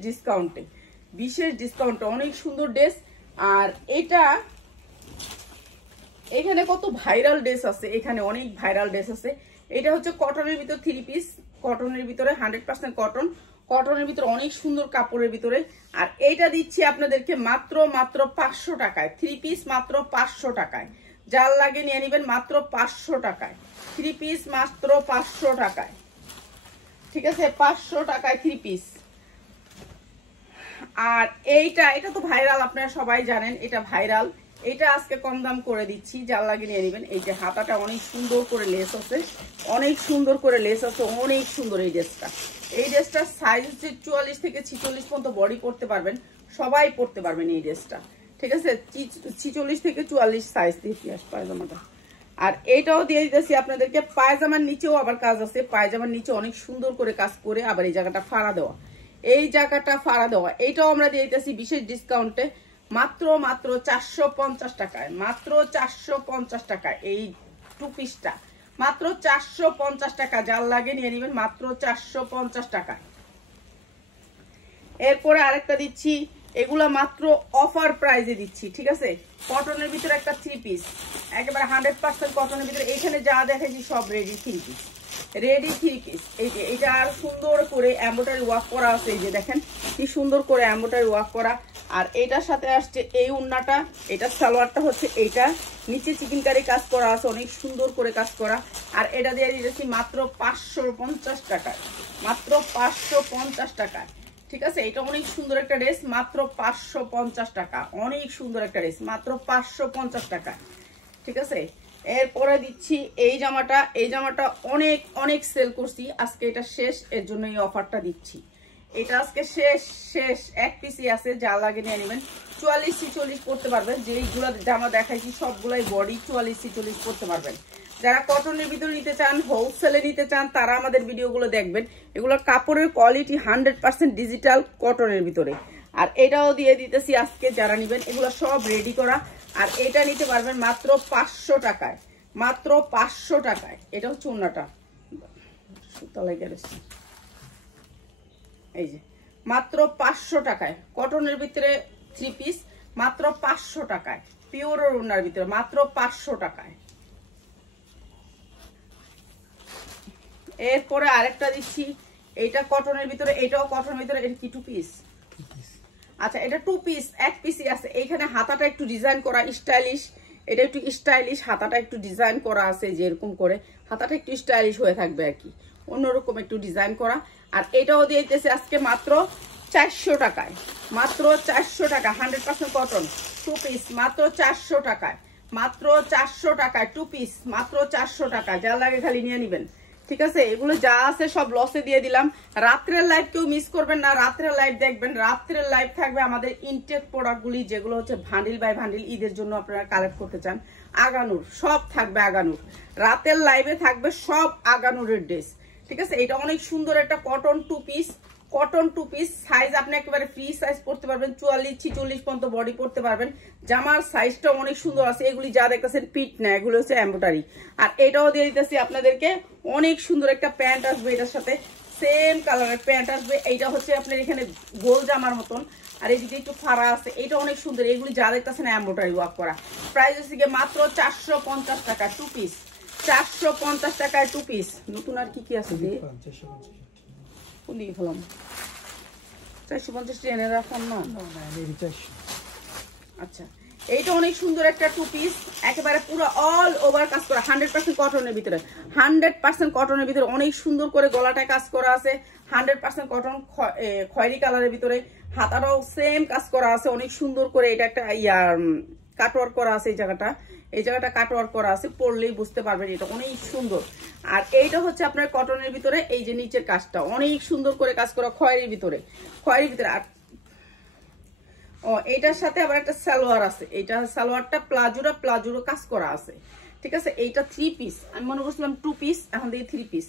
ডিসকাউন্টে অনেক সুন্দর ড্রেস। আর এটা এখানে কত ভাইরাল ড্রেস আছে, এখানে অনেক ভাইরাল ড্রেস আছে। এটা হচ্ছে কটনের ভিতর 3 পিস, কটনের ভিতরে 100% কটনের ভিতরে অনেক সুন্দর কাপড়ের ভিতরে। আর এইটা দিচ্ছি আপনাদেরকে মাত্র 500 টাকায়। 3 পিস মাত্র 500 টাকায়। যার লাগে নিয়ে নেবেন মাত্র 500 টাকায়। 3 পিস মাত্র 500 টাকায়। ঠিক আছে, 500 টাকায় 3 পিস। আর এটা তো ভাইরাল, আপনারা সবাই জানেন এটা ভাইরাল। এটা আজকে কম দাম করে দিচ্ছি, যার লাগে নিয়ে নেবেন। এই যে হাতাটা অনেক সুন্দর করে লেস আছে, অনেক সুন্দর করে লেস আছে, অনেক সুন্দর এই ড্রেসটা। এই ড্রেসটার সাইজ হচ্ছে 44 থেকে 46 পর্যন্ত বডি পড়তে পারবেন, সবাই পড়তে পারবেন এই ড্রেসটা, ঠিক আছে। 46 থেকে 44 সাইজ দিয়ে পায়জামাটা। আর এইটাও দিয়ে দিতেছি আপনাদেরকে, পায়জামার নিচেও আবার কাজ আছে, পায়জামার নিচে অনেক সুন্দর করে কাজ করে আবার এই জায়গাটা ফাড়া দেওয়া, এই জায়গাটা ফাড়া দেওয়া। এইটাও আমরা দিয়ে দিতেছি বিশেষ ডিসকাউন্টে, মাত্র 450 টাকায়, মাত্র 450 টাকা। এই 2 পিসটা মাত্র 450 টাকা, যার লাগে নিয়ে নেবেন, মাত্র 450 টাকা। এরপরে আরেকটা দিচ্ছি, এগুলা মাত্র অফার প্রাইজে দিচ্ছি, ঠিক আছে। কটনের ভিতরে একটা 3 পিস, একেবারে 100% কটনের ভিতরে। এখানে যা দেখেছি সব রেডি 3 পিস, রেডি 3 পিস। এই যে এটা আর সুন্দর করে এমব্রয়ডারি ওয়ার্ক করা আছে, এই যে দেখেন কি সুন্দর করে এমব্রয়ডারি ওয়ার্ক করা। আর এটার সাথে আসছে এই উন্নাটা, এটা সালোয়ারটা হচ্ছে এইটা, নিচে চিকেনকারি কাজ করা আছে, অনেক সুন্দর করে কাজ করা। আর এটা দিয়ে দিয়েছি মাত্র 550 টাকায়, মাত্র 550 টাকায়, ঠিক আছে। এটা অনেক সুন্দর একটা ড্রেস, মাত্র 550 টাকা, অনেক সুন্দর একটা ড্রেস, মাত্র 550 টাকা, ঠিক আছে। এরপরে দিচ্ছি এই জামাটা, এই জামাটা অনেক অনেক সেল করছি, আজকে এটা শেষ, এর জন্য এই অফারটা দিচ্ছি। এটা আজকে শেষ শেষ, 1 পিসই আছে, যা লাগে নিয়ে নেবেন। 44-46 পড়তে পারবেন, যেইগুলো জামা দেখাইছি সবগুলাই বডি 44-46 পড়তে পারবেন। যারা কটনের ভিতরে নিতে চান, হোলসেলে নিতে চান, তারা আমাদের ভিডিওগুলো দেখবেন। এগুলোর কাপড়ের কোয়ালিটি 100% ডিজিটাল কটনের ভিতরে। আর এটাও দিয়ে দিতেছি আজকে, যারা নেবেন এগুলো সব রেডি করা। আর এটা নিতে পারবেন মাত্র 500 টাকায়, মাত্র 500 টাকায়। এটা হচ্ছে ওন্নাটা, এই যে মাত্র 500 টাকায়, কটনের ভিতরে 3 পিস, মাত্র 500 টাকায়, পিওর ওন্নার ভিতরে মাত্র 500 টাকায়। এরপরে আরেকটা দিচ্ছি, এইটা কটনের ভিতরে, এটাও কটনের ভিতরে। এটা কি 2 পিস? আচ্ছা, এটা 2 পিস, 1 পিসই আছে। এইখানে হাতাটা একটু ডিজাইন করা স্টাইলিশ, এটা একটু স্টাইলিশ, হাতাটা একটু ডিজাইন করা আছে, যে এরকম করে হাতাটা একটু স্টাইলিশ হয়ে থাকবে আর কি, অন্যরকম একটু ডিজাইন করা। আর এটাও দিয়ে দিতেছে আজকে মাত্র 400 টাকায়, মাত্র 400 টাকা, 100% কটন 2 পিস, মাত্র 400 টাকায়, মাত্র 400 টাকায় 2 পিস, মাত্র 400 টাকা। যা লাগে খালি নিয়ে নেবেন, ঠিক আছে। এগুলো যা আছে সব লসে দিয়ে দিলাম। রাত্রের লাইভ কেউ মিস করবেন না, রাত্রের লাইভ দেখবেন। রাত্রের লাইভ থাকবে আমাদের ইনটেক প্রোডাক্টগুলি, যেগুলো হচ্ছে ভান্ডিল বাই ভান্ডিল, ঈদের জন্য আপনারা কালেক্ট করতে চান, আগানুর সব থাকবে, আগানুর রাতের লাইভে থাকবে সব আগানুরের ড্রেস, ঠিক আছে। এটা অনেক সুন্দর একটা cotton 2 piece, cotton 2 piece. Size আপনি একেবারে ফ্রি সাইজ পড়তে পারবেন, 44-46 পর্যন্ত বডি পড়তে পারবেন। জামার সাইজটা অনেক সুন্দর আছে। এগুলি যা দেখতেছেন পিট না, এগুলো হচ্ছে এমব্রয়ডারি। আর এটাও দিয়ে দিতেছি আপনাদেরকে, অনেক সুন্দর একটা প্যান্ট আসবে, এটার সাথে সেম কালারের প্যান্ট আসবে। এইটা হচ্ছে আপনার এখানে গোল জামার মতন, আর এদিকে একটু ফাড়া আছে, এটা অনেক সুন্দর। এগুলি যা দেখতেছেন এমব্রয়ডারি ওয়ার্ক করা। প্রাইস হচ্ছে মাত্র 450 টাকা 2 পিস, 450 টাকায় 2 পিস। নতুন আর কি কি আছে? 450 এনে রাখলাম না। আচ্ছা, এইটা অনেক সুন্দর একটা 2 পিস, একেবারে পুরো অল ওভার কাজ করা, 100% কটনের ভিতরে, 100% কটনের ভিতরে। অনেক সুন্দর করে গলাটায় কাজ করা আছে, 100% কটন, খয়েরি কালারের ভিতরে। হাতাটাও সেম কাজ করা আছে, অনেক সুন্দর করে। এটা একটা কাটওয়ার্ক করা আছে, এই জায়গাটা কাটওয়ার্ক করা আছে, পরলেই বুঝতে পারবেন এটা অনেক সুন্দর। আর এইটা হচ্ছে আপনার কটনের ভিতরে, এই যে নিচের কাজটা অনেক সুন্দর করে কাজ করা, খয়েরির ভিতরে, খয়েরির ভিতরে। আর এইটার সাথে আবার একটা সালোয়ার আছে, এইটা সালোয়ারটা প্লাজোরা কাজ করা আছে, ঠিক আছে। এইটা 3 পিস, আমি মনে করছিলাম 2 পিস, এখন দেখি 3 পিস।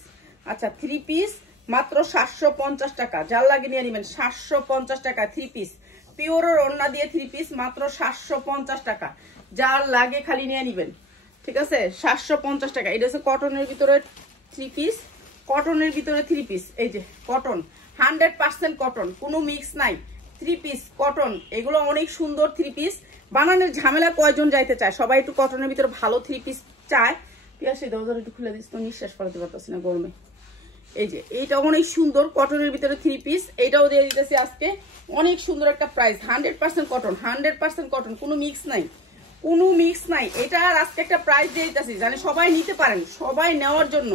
আচ্ছা, 3 পিস মাত্র 750 টাকা, যার লাগে নিয়ে নেবেন। 750 টাকা 3 পিস, পিওরের ওড়না দিয়ে 3 পিস, মাত্র 750 টাকা, যার লাগে খালি নিয়ে নেবেন, ঠিক আছে। 750 টাকা। এটা হচ্ছে কটনের ভিতরে 3 পিস, কটনের ভিতরে 3 পিস। এই যে কটন, 100% কটন, কোনো মিক্স নাই, 3 পিস কটন। এগুলো অনেক সুন্দর 3 পিস। বানানোর ঝামেলা কয়জন যাইতে চায়? সবাই একটু কটনের ভিতরে ভালো 3 পিস চায়। পিয়াসে দরজা একটু খুলে দিস তো, নিঃশ্বাস ফেলাতে পারতেছি না গরমে। এই যে এইটা অনেক সুন্দর কটনের ভিতরে 3 পিস, এইটাও দিয়ে দিতেছি আজকে অনেক সুন্দর একটা প্রাইস। 100% কটন, 100% কটন, কোনো মিক্স নাই, কোনো মিক্স নাই। এটা আর আজকে একটা প্রাইস দিয়ে দিতেছি, জানে সবাই নিতে পারেন, সবাই নেওয়ার জন্য।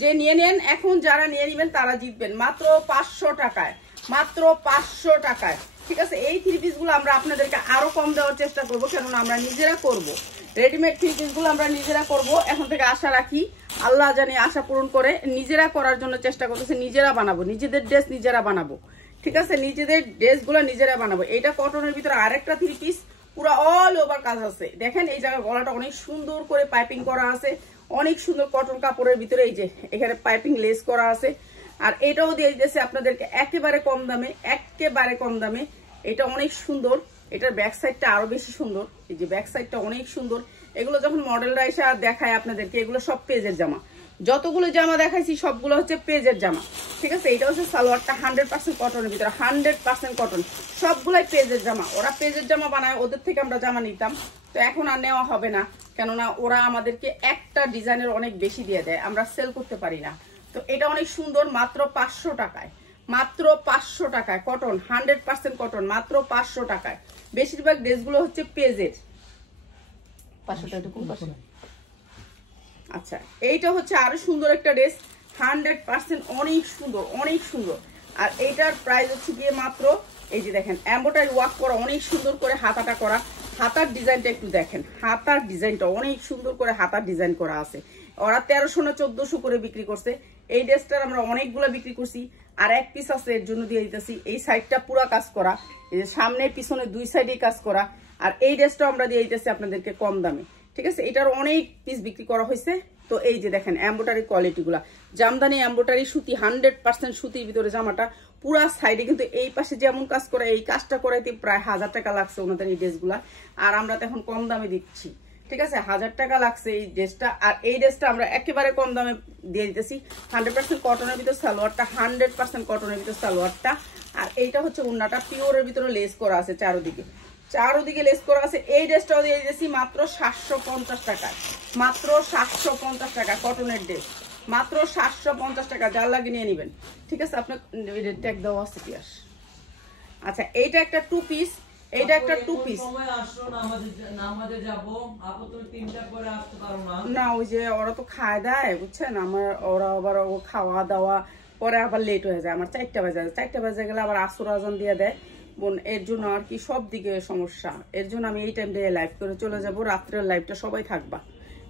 যে নিয়ে নেন, এখন যারা নিয়ে নেবেন তারা জিতবেন। মাত্র 500 টাকায়, মাত্র 500 টাকায় ঠিক আছে, এই 3 পিসগুলো আমরা আপনাদেরকে আরো কম দেওয়ার চেষ্টা করবো, কেননা আমরা নিজেরা করব। রেডিমেড 3 পিসগুলো আমরা নিজেরা করব। এখন থেকে আশা রাখি, আল্লাহ জানি আশা পূরণ করে, নিজেরা করার জন্য চেষ্টা করতেছে, নিজেরা বানাবো, নিজেদের ড্রেস নিজেরা বানাবো। ঠিক আছে, নিজেদের ড্রেসগুলো নিজেরা বানাবো। এটা কটনের ভিতরে আরেকটা 3 পিস, পুরো অল ওভার কাজ আছে। দেখেন এই জায়গায় গলাটা অনেক সুন্দর করে পাইপিং করা আছে, অনেক সুন্দর কটন কাপড়ের ভিতরে। এই যে এখানে পাইপিং লেস করা আছে। আর এটাও দিয়ে দিতেছে আপনাদেরকে একেবারে কম দামে, একেবারে কম দামে। এটা অনেক সুন্দর, এটার ব্যাক সাইডটা আরো বেশি সুন্দর। এই যে ব্যাক সাইডটা অনেক সুন্দর। এগুলো যখন মডেলরা এসে দেখায় আপনাদেরকে, এগুলো সব পেজের জামা। যতগুলো জামা দেখাইছি সবগুলো হচ্ছে পেজের জামা। ঠিক আছে, এটা হচ্ছে সালোয়ারটা 100% কটনের ভিতরে, 100% কটন, সবগুলাই পেজের জামা। ওরা পেজের জামা বানায়, ওদের থেকে আমরা জামা নিতাম, তো এখন আর নেওয়া হবে না, কেননা ওরা আমাদেরকে একটা ডিজাইনের অনেক বেশি দিয়ে দেয়, আমরা সেল করতে পারি না। তো এটা অনেক সুন্দর, মাত্র 500 টাকায়, মাত্র 500 টাকায় কটন, 100% কটন, মাত্র 500 টাকায়। বেশিরভাগ ড্রেসগুলো হচ্ছে পেজের। 500 টাকা কোন পাশে? আচ্ছা, এইটা হচ্ছে আরো সুন্দর একটা ড্রেস, 100% অনেক সুন্দর, অনেক সুন্দর। আর এইটার প্রাইস হচ্ছে গিয়ে মাত্র, এই যে দেখেন এমব্রয়ডারি ওয়ার্ক করা, অনেক সুন্দর করে হাতাটা করা। হাতার ডিজাইনটা একটু দেখেন, হাতার ডিজাইনটা অনেক সুন্দর করে হাতার ডিজাইন করা আছে। ওরা 1300 না 1400 করে বিক্রি করছে। এই ড্রেসটার আমরা অনেকগুলো বিক্রি করছি। আর এক পিস আছে, এর জন্য দিয়ে দিতেছি। এই সাইডটা পুরা কাজ করা, এই যে সামনে পিছনে 2 সাইডেই কাজ করা। আর এই ড্রেসটা আমরা দিয়ে দিতেছি আপনাদেরকে কম দামে। ঠিক আছে, এটার অনেক পিস বিক্রি করা হয়েছে। তো এই যে দেখেন এমব্রয়ডারি কোয়ালিটি গুলা, জামদানি এমব্রয়ডারি সুতি, 100% সুতির ভিতরে জামাটা। পুরা সাইডে কিন্তু এই পাশে যেমন কাজ করে, এই কাজটা করাইতে প্রায় 1000 টাকা লাগছে ওনাদের এই ড্রেসগুলা। আর আমরা তো এখন কম দামে দিচ্ছি। ঠিক আছে, 1000 টাকা লাগছে এই ড্রেসটা। আর এই ড্রেসটা আমরা একেবারে কম দামে দিয়ে দিতেছি। 100% কটনের ভিতর সালোয়ারটা, 100% কটনের ভিতর সালোয়ারটা। আর এইটা হচ্ছে ওন্নাটা, পিওরের ভিতরে লেস করা আছে চারোদিকে, চারোদিকে লেস করা আছে। এই ড্রেসটাও দিয়ে দিয়েছি মাত্র 750 টাকায়, মাত্র 750 টাকা কটনের ড্রেস, মাত্র 750 টাকা। যার লাগে নিয়ে নেবেন। ঠিক আছে, আপনার ট্যাগ দেওয়া আছে কি? আচ্ছা, এইটা একটা 2 পিস, এইটা একটা 2 পিস। না, ওই যে ওরা তো খায় দেয়, বুঝছেন, আমার ওরা আবার খাওয়া দাওয়া পরে আবার লেট হয়ে যায়। আমার 4টা বাজে, 4টা বাজে গেলে আবার আসর আজান দিয়ে দেয় বোন। এর জন্য আর কি সব দিকে সমস্যা। এর জন্য আমি এই টাইম দিয়ে লাইভ করে চলে যাব। রাত্রের লাইভটা সবাই থাকবা।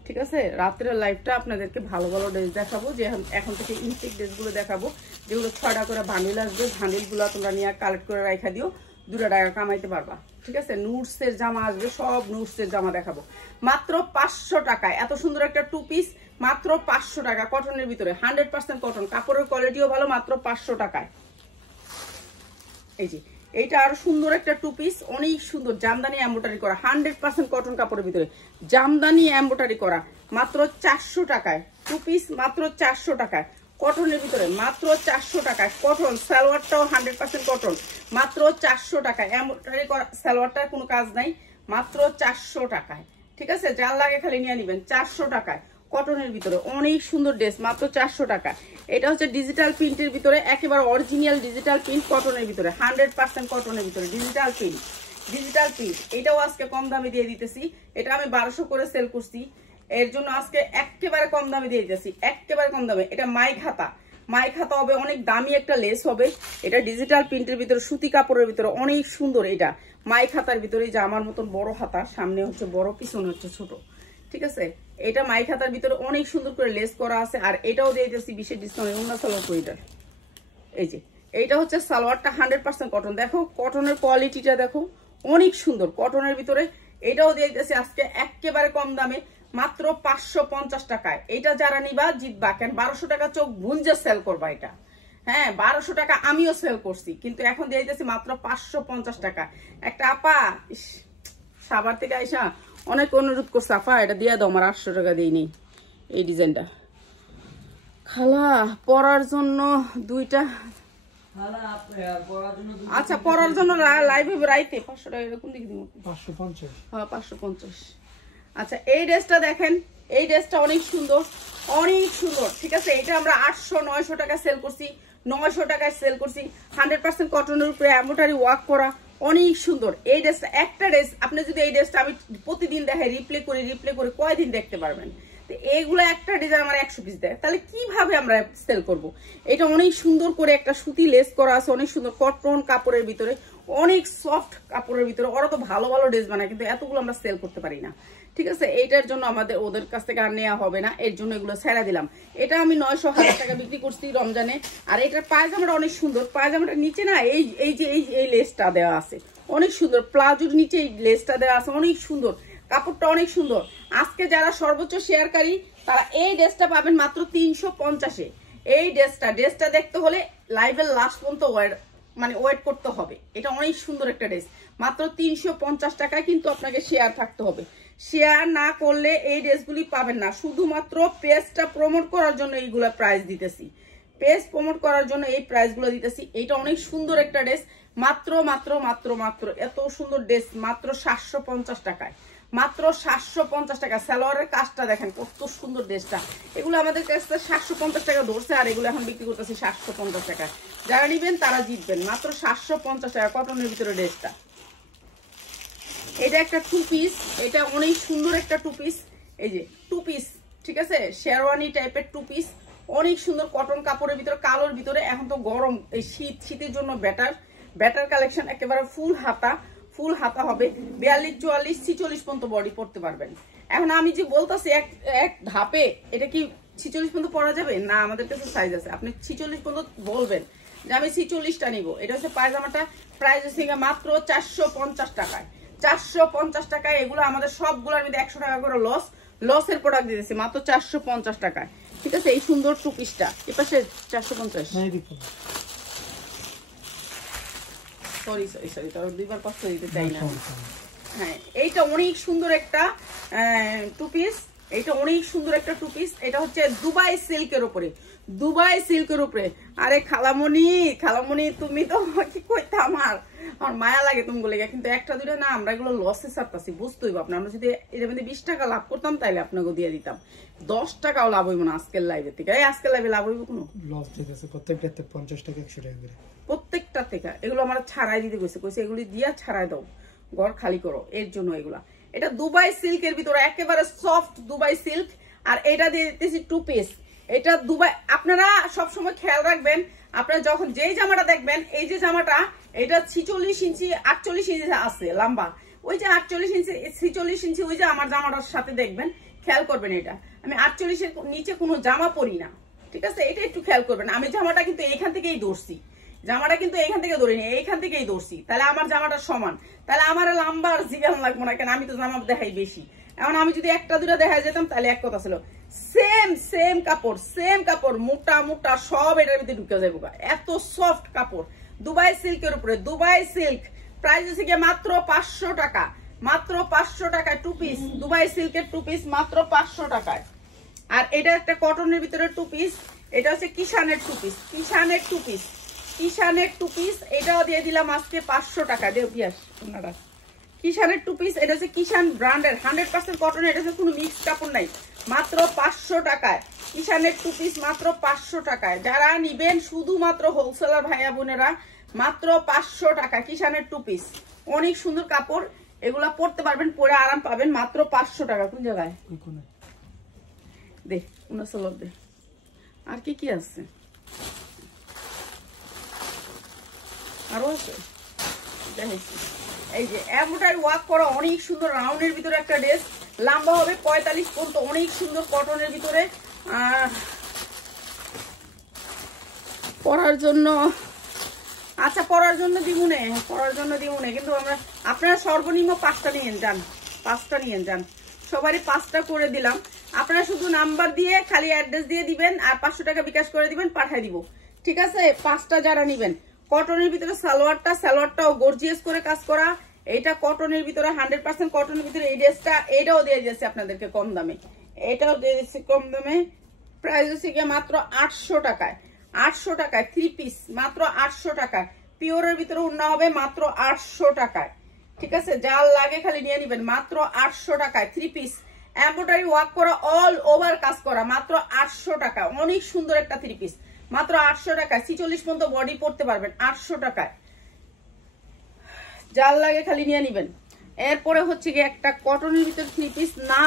ঠিক আছে, রাত্রের লাইভটা আপনাদেরকে ভালো ভালো ড্রেস দেখাবো। যে এখন থেকে ইনটেক ড্রেসগুলো দেখাবো, যেগুলো 6টা করে বান্ডিল আসবে। বান্ডিলগুলো তোমরা নিয়ে কালেক্ট করে রাখা দিও, 2 টাকা কামাইতে পারবা। ঠিক আছে, নুটসের জামা আসবে, সব নুটসের জামা দেখাবো মাত্র 500 টাকায়। এত সুন্দর একটা 2 পিস, মাত্র 500 টাকা কটনের ভিতরে, 100% কটন, কাপড়ের কোয়ালিটিও ভালো, মাত্র 500 টাকায়। এই যে এইটা আরো সুন্দর একটা 2 পিস, অনেক সুন্দর, জামদানি এমব্রয়ডারি করা, 100% কটন কাপড়ের ভিতরে, জামদানি এমব্রয়ডারি করা, মাত্র 400 টাকায় 2 পিস, মাত্র 400 টাকায় কটনের ভিতরে, মাত্র 400 টাকায় কটন। সালোয়ারটাও 100% কটন, মাত্র 400 টাকায়। এমব্রয়ডারি করা সালোয়ারটার কোনো কাজ নাই, মাত্র 400 টাকায়। ঠিক আছে, যার লাগে খালি নিয়ে নেবেন। 400 টাকায় কটনের ভিতরে অনেক সুন্দর ড্রেস, মাত্র 400 টাকা। এটা হচ্ছে ডিজিটাল প্রিন্টের ভিতরে, একেবারে অরিজিনাল ডিজিটাল প্রিন্ট কটনের ভিতরে, 100% কটনের ভিতরে ডিজিটাল প্রিন্ট, ডিজিটাল প্রিন্ট। এটাও আজকে কম দামে দিয়ে দিতেছি। এটা আমি 1200 করে সেল করছি, এর জন্য আজকে একেবারে কম দামে দিয়ে দিতেছি, একেবারে কম দামে। এটা মাইক হাতা, মাইক হাতা হবে, অনেক দামি একটা লেস হবে। এটা ডিজিটাল প্রিন্টের ভিতরে, সুতি কাপড়ের ভিতরে, অনেক সুন্দর। এটা মাইক হাতার ভিতরে, যে আমার মতন বড় হাতা, সামনে হচ্ছে বড়, পিছনে হচ্ছে ছোট। ঠিক আছে, এটা মাইক হাতার ভিতরে অনেক সুন্দর করে লেস করা আছে। আর এটাও দিয়ে দিতেছি 20% ডিসকাউন্ট, অন্য সালোয়ার কোইটার। এই যে এইটা হচ্ছে সালোয়ারটা, 100% কটন। দেখো কটনের কোয়ালিটিটা দেখো, অনেক সুন্দর কটনের ভিতরে। এটাও দিয়ে দিতেছি আজকে একেবারে কম দামে, মাত্র 550 টাকায়। এটা যারা নিবা জিতবা, কেন 1200 টাকা চোখ ভুঞ্জে সেল করবা এটা। হ্যাঁ, 1200 টাকা আমিও সেল করছি, কিন্তু এখন দিয়ে দিতেছি মাত্র 550 টাকা। একটা আপা সাভার থেকে আইসা অনেক অনুরোধ করছে, আপা এটা দিয়ে দাও, আমার 800 টাকা দিই নেই এই ডিজাইনটা। খালা পরার জন্য 2টা, আচ্ছা পরার জন্য লাইভ হবে রাইতে 500 টাকা। এরকম দিকে দিব 550। হ্যাঁ 550। আচ্ছা, এই ড্রেসটা দেখেন, এই ড্রেসটা অনেক সুন্দর, অনেক সুন্দর। ঠিক আছে, এটা আমরা 800-900 টাকা সেল করছি, 900 টাকায় সেল করছি। 100% কটনের উপরে এমব্রয়ডারি ওয়ার্ক করা, অনেক সুন্দর। এই ড্রেসটা, একটা ড্রেস আপনি যদি এই ড্রেসটা আমি প্রতিদিন দেখাই, রিপ্লে করে কয়দিন দেখতে পারবেন? তো এইগুলো একটা ডিজাইন আমার 100 পিস দেয়, তাহলে কিভাবে আমরা সেল করব? এটা অনেক সুন্দর করে একটা সুতি লেস করা আছে, অনেক সুন্দর কটন কাপড়ের ভিতরে, অনেক সফট কাপড়ের ভিতরে। ওরা তো ভালো ভালো ড্রেস বানায়, কিন্তু এতগুলো আমরা সেল করতে পারি না, ঠিক আছে? এইটার জন্য আমাদের ওদের কাছ থেকে আর নেওয়া হবে না, এর জন্য এগুলো ছেড়ে দিলাম। এটা আমি 900-1000 টাকা বিক্রি করছি রমজানে। আর এটার পায়জামাটা অনেক সুন্দর, পায়জামাটার নিচে না এই লেসটা দেওয়া আছে, অনেক সুন্দর। প্লাজোর নিচে এই লেসটা দেওয়া আছে, অনেক সুন্দর, কাপড়টা অনেক সুন্দর। আজকে যারা সর্বোচ্চ শেয়ারকারী তারা এই ড্রেসটা পাবেন মাত্র 350-এ। এই ড্রেসটা দেখতে হলে লাইভের লাস্ট পর্যন্ত ওয়েট করতে হবে। এটা অনেক সুন্দর একটা ড্রেস, মাত্র 350 টাকায় কিন্তু আপনাকে শেয়ার থাকতে হবে। শেয়ার না করলে এই ড্রেসগুলি পাবেন না। শুধুমাত্র পেজটা প্রমোট করার জন্য এইগুলা প্রাইস দিতেছি, পেজ প্রমোট করার জন্য এই প্রাইসগুলো দিতেছি। এইটা অনেক সুন্দর একটা ড্রেস, মাত্র মাত্র মাত্র মাত্র এত সুন্দর ড্রেস মাত্র 750 টাকায়, মাত্র 750 টাকা। সালোয়ারের কাজটা দেখেন কত সুন্দর ড্রেসটা। এগুলো আমাদের কাছে 750 টাকা ধরছে, আর এগুলো এখন বিক্রি করতেছি 750 টাকা। যারা নিবেন তারা জিতবেন, মাত্র 750 টাকা কটনের ভিতরে ড্রেসটা। এটা একটা 2 পিস, এটা অনেক সুন্দর একটা 2 পিস। এই যে 2 পিস, ঠিক আছে, শেরওয়ানি টাইপের 2 পিস, অনেক সুন্দর কটন কাপড়ের ভিতরে, কালোর ভিতরে। এখন তো গরম, এই শীতের জন্য ব্যাটার কালেকশন, একেবারে ফুল হাতা হবে। 42, 44, 46 পর্যন্ত বডি পড়তে পারবেন। এখন আমি যে বলতেছি এক ধাপে, এটা কি 46 পর্যন্ত পরা যাবে না? আমাদের কাছে সাইজ আছে, আপনি 46 পর্যন্ত বলবেন যে আমি 46টা নিব। এটা হচ্ছে পায়জামাটা, প্রাইস হচ্ছে মাত্র 450 টাকায়। 450 টাকায় এগুলো আমাদের সবগুলোর মধ্যে 100 টাকা করে লসের প্রোডাক্ট দিতেছি, মাত্র 450 টাকায়, ঠিক আছে? এই সুন্দর 2 পিসটা এপাশে 450। সরি তোর দুইবার কষ্ট দিতে চাই না। হ্যাঁ, এইটা অনেক সুন্দর একটা 2 পিস, এটা অনেক সুন্দর একটা 2 পিস। এটা হচ্ছে দুবাই সিল্কের উপরে, দুবাই সিল্কের উপরে। আরে খালামণি তুমি তো কি কইতা, আমার মায়া লাগে তুমি বলে, কিন্তু একটা দুইটা না, আমরা এগুলো লসে ছাড়তাছি, বুঝতেই পারবো না। আমরা যদি এর মধ্যে 20 টাকা লাভ করতাম তাইলে আপনাকে দিয়ে দিতাম, 10 টাকাও লাভ হইব না আজকের লাইভে থেকে। আজকের লাইভে লাভ হইব কোনো? লস দিতেছে প্রত্যেকটাতে 50 টাকা 100 টাকা করে প্রত্যেকটা থেকে। এগুলো আমরা ছাড়াই দিতে কইছে এগুলি দিয়া ছাড়াই দাও, ঘর খালি করো, এর জন্য এগুলা। এটা দুবাই সিল্কের ভিতরে, একেবারে সফট দুবাই সিল্ক। আর এটা দিয়ে দিতেছি 2 পিস। এটা দুবাই, আপনারা সব সময় খেয়াল রাখবেন, আপনারা যখন যেই জামাটা দেখবেন, এই যে জামাটা, এটা 46 ইঞ্চি 48 ইঞ্চি আছে লম্বা, ওই যে 48 ইঞ্চি 46 ইঞ্চি ওই যে আমার জামাটার সাথে দেখবেন, খেয়াল করবেন। এটা আমি 48-এর নিচে কোনো জামা পরি না, ঠিক আছে? এটা একটু খেয়াল করবেন। আমি জামাটা কিন্তু এইখান থেকেই ধরছি, জামাটা কিন্তু এইখান থেকে ধরিনি, এইখান থেকেই ধরছি। তাহলে আমার জামাটা সমান, তাহলে আমার লম্বা আর জিগান লাগবো না, কেন আমি তো জামা দেখাই বেশি। এখন আমি যদি একটা দুটা দেখা যেতাম তাহলে এক কথা ছিল। সেম কাপড় মোটা সব এটার ভিতরে ঢুকে যাবো, এত সফট কাপড়। দুবাই সিল্কের উপরে, দুবাই সিল্ক, প্রাইস হচ্ছে গিয়ে মাত্র 500 টাকা, মাত্র 500 টাকায় 2 পিস। দুবাই সিল্কের 2 পিস মাত্র 500 টাকায়। আর এটা একটা কটনের ভিতরে 2 পিস, এটা হচ্ছে কিষানের 2 পিস, কিষানের 2 পিস, এটাও দিয়ে দিলাম আজকে 500 টাকা। দেও পিয়াস আপনারা, কিষানের 2 পিস। এটা হচ্ছে কিষান ব্র্যান্ডের 100% কটন, এটা হচ্ছে কোনো মিক্স কাপড় নাই, মাত্র 500 টাকায়। কিষানের 2 পিস মাত্র 500 টাকায়। যারা নিবেন শুধুমাত্র হোলসেলার ভাইয়া বোনেরা, মাত্র 500 টাকা কিষানের 2 পিস। অনেক সুন্দর কাপড়, এগুলা পরতে পারবেন, পরে আরাম পাবেন, মাত্র 500 টাকা। কোন জায়গায় দে দে। আর কি আছে? আরো আছে, দেখাইছি। এই যে এমনটাই ওয়ার্ক করা অনেক সুন্দর রাউন্ডের ভিতরে একটা ড্রেস, লম্বা হবে 45 পর্যন্ত, অনেক সুন্দর কটনের ভিতরে। পরার জন্য, আচ্ছা পরার জন্য দিবুনে, কিন্তু আপনারা সর্বনিম্ন 5টা নিয়ে যান, সবারই 5টা করে দিলাম। আপনারা শুধু নাম্বার দিয়ে খালি অ্যাড্রেস দিয়ে দিবেন, আর 500 টাকা বিকাশ করে দিবেন, পাঠাই দিব, ঠিক আছে? 5টা যারা নিবেন। কটনের ভিতরে সালোয়ারটাও গর্জিয়াস করে কাজ করা। এটা কটনের ভিতরে 100% কটনের ভিতরে এই ড্রেসটা, এটাও দিয়ে দিয়েছি আপনাদেরকে কম দামে, এটাও দিয়ে দিচ্ছি কম দামে। প্রাইস হচ্ছে গিয়ে মাত্র 800 টাকায়, 800 টাকায় 3 পিস, মাত্র 800 টাকায়। পিওরের ভিতরে উন্না হবে মাত্র 800 টাকায়, ঠিক আছে? যার লাগে খালি নিয়ে নিবেন, মাত্র 800 টাকায় 3 পিস। এমব্রয়ডারি ওয়ার্ক করা, অল ওভার কাজ করা, মাত্র 800 টাকা। অনেক সুন্দর একটা 3 পিস, মাত্র 800 টাকায়। 46 পর্যন্ত বডি পড়তে পারবেন 800 টাকায়। যার লাগে খালি নিয়ে নিবেন। এরপরে হচ্ছে গিয়ে একটা কটনের ভিতরে 3 পিস, না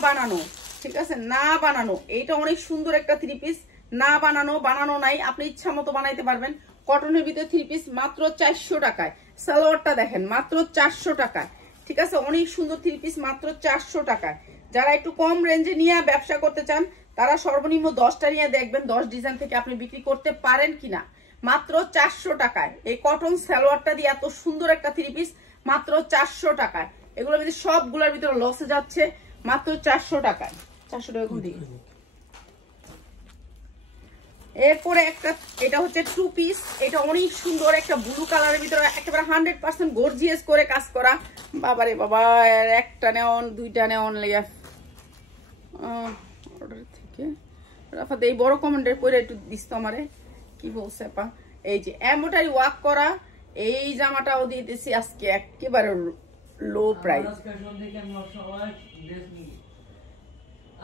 বানানো, ঠিক আছে? না বানানো, এইটা অনেক সুন্দর একটা 3 পিস, না বানানো নাই, আপনি ইচ্ছা মতো বানাইতে পারবেন। কটনের ভিতরে 3 পিস মাত্র 400 টাকায়। সালোয়ারটা দেখেন মাত্র 400 টাকায়, ঠিক আছে। অনেক সুন্দর 3 পিস মাত্র 400 টাকায়। যারা একটু কম রেঞ্জে নিয়ে ব্যবসা করতে চান তারা সর্বনিম্ন 10টা নিয়ে দেখবেন 10 ডিজাইন থেকে আপনি বিক্রি করতে পারেন কিনা। মাত্র 400 টাকায় এই কটন সালোয়ারটা দিয়ে এত সুন্দর একটা 3 পিস মাত্র 400 টাকায়। এগুলোর ভিতরে সবগুলোর ভিতরে লসে যাচ্ছে মাত্র 400 টাকায়। 400 টাকা কোন দিকে। এরপরে একটা, এটা হচ্ছে 2 পিস, এটা অনেক সুন্দর একটা ব্লু কালারের ভিতরে একেবারে 100% গর্জিয়াস করে কাজ করা। বাবারে বাবা, একটা নেওন দুইটা নেওন লেগে অর্ডার থেকে রাফাত এই বড় কমেন্টের পরে একটু দিস তো আমারে, কি বলছে আপা। এই যে এমব্রয়ডারি ওয়ার্ক করা এই জামাটাও দিয়ে দিছি আজকে একেবারে লো প্রাইস।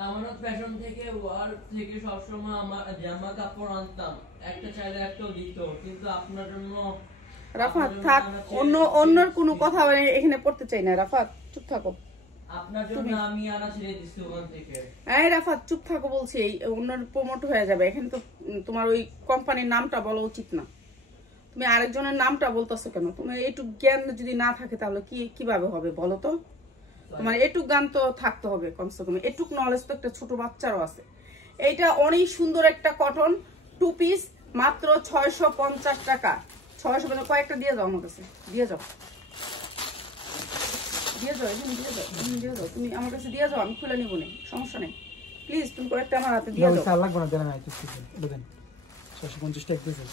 আমানত ফ্যাশন থেকে ওয়ার্ক থেকে সবসময় আমার জামা কাপড় আনতাম, একটা চাইলে একটাও দিত, কিন্তু আপনার জন্য রাফাত থাক, অন্যর কোনো কথা এখানে পড়তে চাই না। রাফাত চুপ থাকো, আপনার জন্য আমি আনা ছেড়ে দিছি ওখান থেকে। এই রাফাত চুপ থাকো বলছি, এই অন্যর প্রমোট হয়ে যাবে। এখানে তো তোমার ওই কোম্পানির নামটা বলা উচিত না, তুমি আরেকজনের নামটা বলতেছো কেন? তোমার এইটুক জ্ঞান যদি না থাকে তাহলে কিভাবে হবে বলো তো? তোমার এটুক গান তো থাকতে হবে কমসে কম, এটুক নলেজ তো একটা ছোট বাচ্চারও আছে। এইটা অনেক সুন্দর একটা কটন 2 পিস মাত্র 650 টাকা। 650 কয়েকটা দিয়ে যাও আমার কাছে, দিয়ে যাও দিয়ে যাও তুমি আমার কাছে দিয়ে যাও, আমি খুলে নিব না, সমস্যা নেই। প্লিজ তুমি কয়েকটা আমার হাতে দিয়ে দাও। লাগবে না, দেন না একটু দেন 650 টাকা দিয়ে।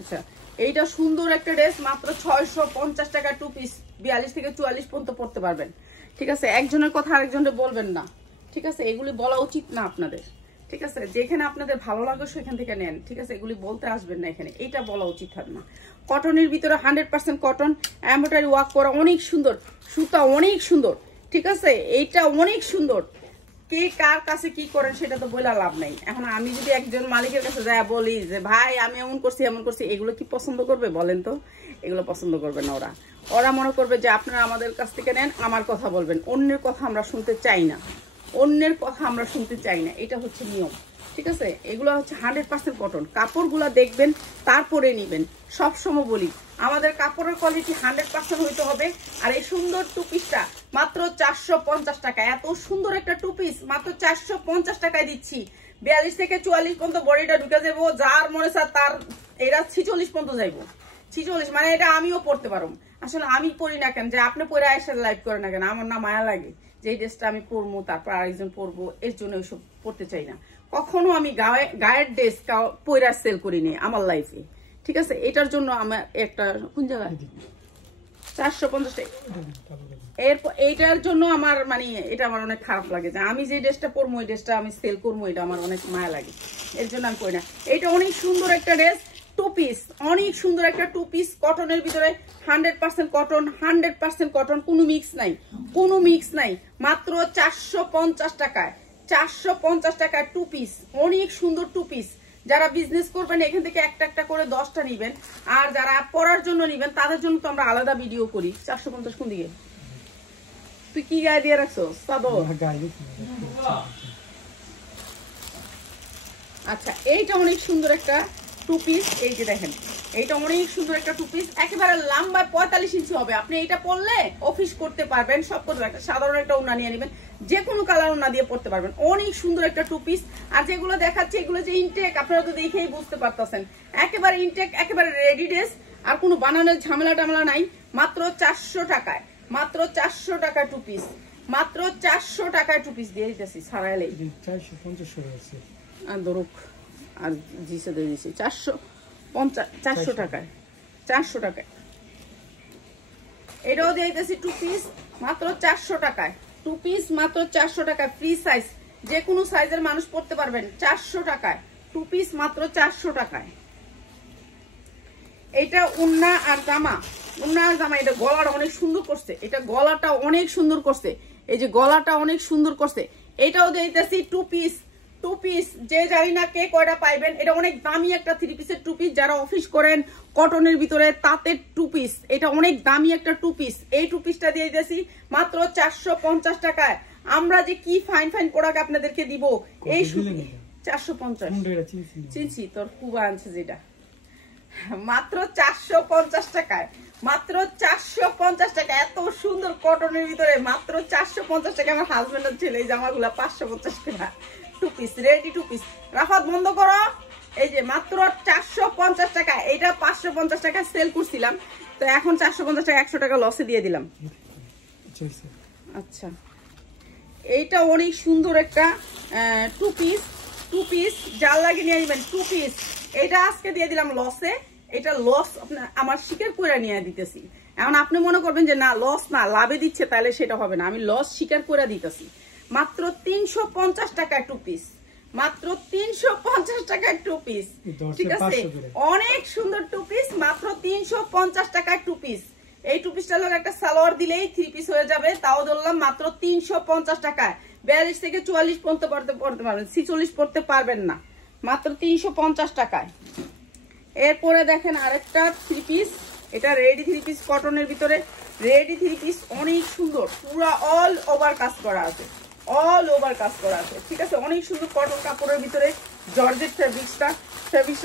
আচ্ছা, এইটা সুন্দর একটা ড্রেস মাত্র 650 টাকা 2 পিস, 42 থেকে 44 পর্যন্ত পড়তে পারবেন, ঠিক আছে। একজনের কথা আরেকজনের বলবেন না, ঠিক আছে। এগুলি বলা উচিত না আপনাদের, ঠিক আছে। যেখানে আপনাদের ভালো লাগে সেখান থেকে নেন, ঠিক আছে। এগুলি বলতে আসবেন না এখানে, এটা বলা উচিত হয় না। কটনের ভিতরে 100% কটন, এমব্রয়ডারি ওয়ার্ক করা, অনেক সুন্দর, সুতা অনেক সুন্দর, ঠিক আছে। এইটা অনেক সুন্দর। কে কার কাছে কি করেন সেটা তো বলে লাভ নাই। এখন আমি যদি একজন মালিকের কাছে যাই বলি যে ভাই আমি এমন করছি এগুলো কি পছন্দ করবে বলেন তো? এগুলো পছন্দ করবে না। ওরা মনে করবে যে আপনারা আমাদের কাছ থেকে নেন, আমার কথা বলবেন, অন্যের কথা আমরা শুনতে চাই না, অন্যের কথা আমরা শুনতে চাই না, এটা হচ্ছে নিয়ম, ঠিক আছে। এগুলো হচ্ছে 100% কটন। কাপড়গুলো দেখবেন তারপরে নিবেন। সবসময় বলি আমাদের কাপড়ের কোয়ালিটি 100% হইতে হবে। আর এই সুন্দর 2 পিসটা মাত্র 450 টাকা। এত সুন্দর একটা 2 পিস মাত্র 450 টাকায় দিচ্ছি। 42 থেকে 44 পর্যন্ত বডিটা ঢুকে যাবো, যার মনে চায় তার এটা 46 পর্যন্ত যাইবো। 46 মানে এটা আমিও পড়তে পারবো। আসলে আমি পড়ি না কেন, যে আপনি পরে আইসা লাইভ করে না কেন, আমার না মায়া লাগে যে এই ড্রেসটা আমি পরবো তারপর আরেকজন পরবো, এর জন্য ওইসব পড়তে চাই না। কখনো আমি গায়ের ড্রেস পয়রা সেল করিনি আমার লাইফে, ঠিক আছে। এটার জন্য আমার একটা কোন জায়গায় 450 টাকা। এরপর এইটার জন্য আমার মানে এটা আমার অনেক খারাপ লাগে যে আমি যে ড্রেসটা পরবো ওই ড্রেসটা আমি সেল করবো, এটা আমার অনেক মায়া লাগে, এর জন্য আমি করি না। এটা অনেক সুন্দর একটা ড্রেস 2 পিস, অনেক সুন্দর একটা 2 পিস কটনের ভিতরে 100% কটন, 100% কটন, কোনো মিক্স নাই, কোনো মিক্স নাই। মাত্র 450 টাকায়, 450 টাকায় 2 পিস, অনেক সুন্দর 2 পিস। যারা বিজনেস করবেন এখান থেকে একটা একটা করে 10টা নিবেন, আর যারা পড়ার জন্য নিবেন তাদের জন্য তো আমরা আলাদা ভিডিও করি। 450 কোন দিকে? তুই কি গায়ে দিয়ে রাখছো? আচ্ছা, এইটা অনেক সুন্দর একটা 2 পিস। এই যে দেখেন, এইটা অনেক সুন্দর একটা 2 পিস, একেবারে লম্বা 45 ইঞ্চি হবে। আপনি এটা পরলে অফিস করতে পারবেন, সব করতে পারবেন। সাধারণ একটা ওড়না নিয়ে নেবেন, যে কোনো কালার ওড়না দিয়ে পরতে পারবেন। অনেক সুন্দর একটা 2 পিস। আর যেগুলো দেখাচ্ছে এগুলো যে ইনটেক, আপনারা তো দেখেই বুঝতে পারতেছেন, একেবারে ইনটেক, একেবারে রেডি ড্রেস, আর কোনো বানানোর ঝামেলা টামেলা নাই। মাত্র 400 টাকায়, মাত্র 400 টাকা 2 পিস, মাত্র 400 টাকায় 2 পিস দিয়ে দিতেছি। ছাড়াইলে 450 আর ধরুক আর জিসে দিয়ে দিচ্ছি 450, 400 টাকায়, 400 টাকায় এটাও দিয়ে দিতেছি 2 পিস মাত্র 400 টাকায়। 2 পিস মাত্র 400 টাকায়, ফ্রি সাইজ, যে কোনো সাইজের মানুষ পড়তে পারবেন। 400 টাকায় 2 পিস মাত্র 400 টাকায়। এটা উন্না আর জামা, উন্না আর জামা। এটা গলাটা অনেক সুন্দর করছে, এটা গলাটা অনেক সুন্দর করছে, এই যে গলাটা অনেক সুন্দর করছে। এটাও দিয়ে দিতেছি 2 পিস, 2 পিস। যে জানি না কে কয়টা পাইবেন, এটা অনেক দামি একটা 3 পিসের 2 পিস। যারা অফিস করেন কটনের ভিতরে তাঁতের 2 পিস, এটা অনেক দামি একটা 2 পিস। এই 2 পিসটা দিয়ে দিতেছি মাত্র 450 টাকায়। আমরা যে কি ফাইন ফাইন প্রোডাক্ট আপনাদেরকে দিব, এই 450 চিনছি, তোর কুবা আনছে যেটা। মাত্র 450 টাকায়, মাত্র 450 টাকা। এত সুন্দর কটনের ভিতরে মাত্র 450 টাকা। আমার হাজবেন্ডের ছেলে এই জামাগুলো 550 টাকা। Two piece, ready two piece. Rafat বন্ধ করো। এই যে মাত্র 450 টাকা। এটা 550 টাকা সেল করছিলাম, তো এখন 450 টাকা 100 টাকা লসে দিয়ে দিলাম। আচ্ছা, এইটা অনেক সুন্দর একটা টু পিস, যার লাগে নিয়ে আসবেন টু পিস। এটা আজকে দিয়ে দিলাম লসে। এটা লস আমার স্বীকার করে নিয়ে দিতেছি। এখন আপনি মনে করবেন যে না লস না, লাভে দিচ্ছে, তাহলে সেটা হবে না। আমি লস স্বীকার করে দিতেছি। মাত্র 350 টাকায় টু পিস, মাত্র 350 টাকায় টু পিস। ঠিক আছে, অনেক সুন্দর টু পিস, মাত্র 350 টাকায় টু পিস। এই টু পিসটার লোক একটা সালোয়ার দিলেই 3 পিস হয়ে যাবে, তাও ধরলাম মাত্র 350 টাকায়। 42 থেকে 44 পড়তে পারবেন, 46 পড়তে পারবেন না, মাত্র 350 টাকায়। এরপরে দেখেন আরেকটা 3 পিস, এটা রেডি 3 পিস কটনের ভিতরে। রেডি 3 পিস অনেক সুন্দর, পুরো অল ওভার কাজ করা আছে, অল ওভার কাজ করা আছে। ঠিক আছে, অনেক সুন্দর কটন কাপড়ের ভিতরে জর্জেট ফেব্রিক্সটা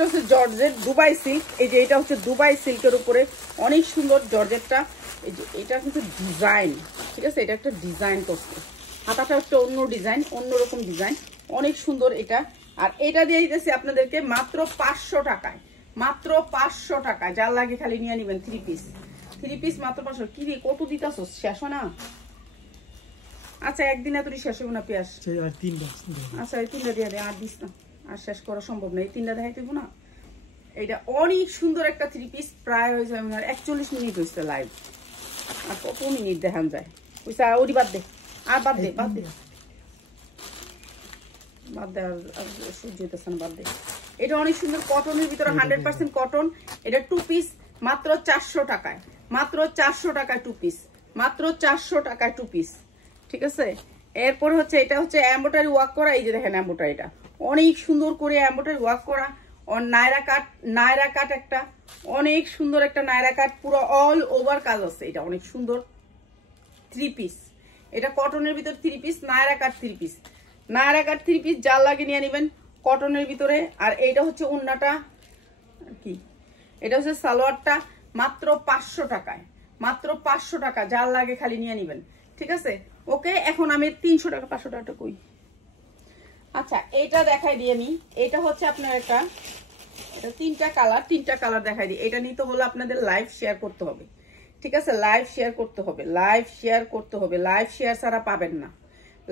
হচ্ছে জর্জেট দুবাই সিল্ক। এই যে এটা হচ্ছে দুবাই সিল্কের উপরে অনেক সুন্দর জর্জেটটা। এই যে এটা কিন্তু ডিজাইন, ঠিক আছে, এটা একটা ডিজাইন করছে, হাতাটা একটা অন্য ডিজাইন, অন্যরকম ডিজাইন, অনেক সুন্দর এটা। আর এটা দিয়ে দিতেছি আপনাদেরকে মাত্র 500 টাকায়, মাত্র 500 টাকায়। যার লাগে খালি নিয়ে নেবেন 3 পিস মাত্র 500। কি রে কত দিতাছ, শেষ না? আচ্ছা, একদিন এতটি শেষ হবো না পেঁয়াজ। আচ্ছা, এই 3টা দিয়ে দেয়, আর দিস না, আর শেষ করা সম্ভব না। এই 3টা দেখাই দেবো না। এইটা অনেক সুন্দর একটা 3 পিস, প্রায় হয়েছে 41 মিনিট হয়েছে লাইভ। আর কত মিনিট দেখান যায় বুঝছে? ওটি বাদ দে, আর বাদ দে, বাদ দে, বাদ দে, আর সহ্য হইতেছে না, বাদ দে। এটা অনেক সুন্দর কটনের ভিতরে 100% কটন। এটা 2 পিস মাত্র 400 টাকায়, মাত্র 400 টাকায় 2 পিস, মাত্র 400 টাকায় 2 পিস। ঠিক আছে, এরপর হচ্ছে এটা হচ্ছে এমব্রয়ডারি ওয়ার্ক করা। এই যে দেখেন এমব্রয়ডারিটা অনেক সুন্দর করে এমব্রয়ডারি ওয়ার্ক করা। নায়রা কাট একটা অনেক সুন্দর একটা নায়রা কাট, পুরো অল ওভার কাজ আছে। এটা অনেক সুন্দর 3 পিস, এটা কটনের ভিতর 3 পিস, নায়রা কাট 3 পিস, নায়রা কাট 3 পিস। যার লাগে নিয়ে নেবেন কটনের ভিতরে। আর এইটা হচ্ছে ওন্নাটা, কি এটা হচ্ছে সালোয়ারটা, মাত্র 500 টাকায়, মাত্র 500 টাকা। যার লাগে খালি নিয়ে নেবেন। ঠিক আছে, ওকে। এখন আমি 300 টাকা 500 টাকাটা কই। আচ্ছা, এটা দেখাই দিই আমি। এটা হচ্ছে আপনার একটা, এটা 3টা কালার দেখাই দিই। এটা নিতে হলে আপনাদের লাইভ শেয়ার করতে হবে। ঠিক আছে, লাইভ শেয়ার করতে হবে, লাইভ শেয়ার করতে হবে। লাইভ শেয়ার ছাড়া পাবেন না,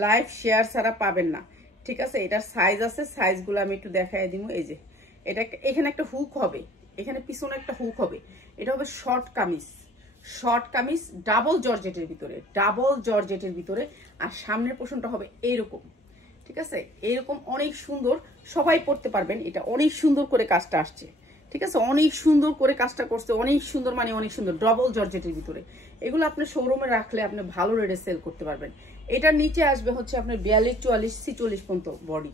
লাইভ শেয়ার ছাড়া পাবেন না। ঠিক আছে, এটার সাইজ আছে, সাইজগুলো আমি একটু দেখাই দিব। এই যে এটা এখানে একটা হুক হবে, এখানে পিছনে একটা হুক হবে। এটা হবে শর্ট কামিজ ডাবল জর্জেটের ভিতরে, ডাবল জর্জেটের ভিতরে। আর সামনের পোর্শনটা হবে এইরকম। ঠিক আছে, এইরকম অনেক সুন্দর, সবাই পড়তে পারবেন। এটা অনেক সুন্দর করে কাজটা আসছে। ঠিক আছে, অনেক সুন্দর করে কাজটা করছে, অনেক সুন্দর, মানে অনেক সুন্দর ডাবল জর্জেটের ভিতরে। এগুলো আপনি শোরুমে রাখলে আপনি ভালো রেটে সেল করতে পারবেন। এটার নিচে আসবে হচ্ছে আপনার 42, 44, 46 পর্যন্ত বডি।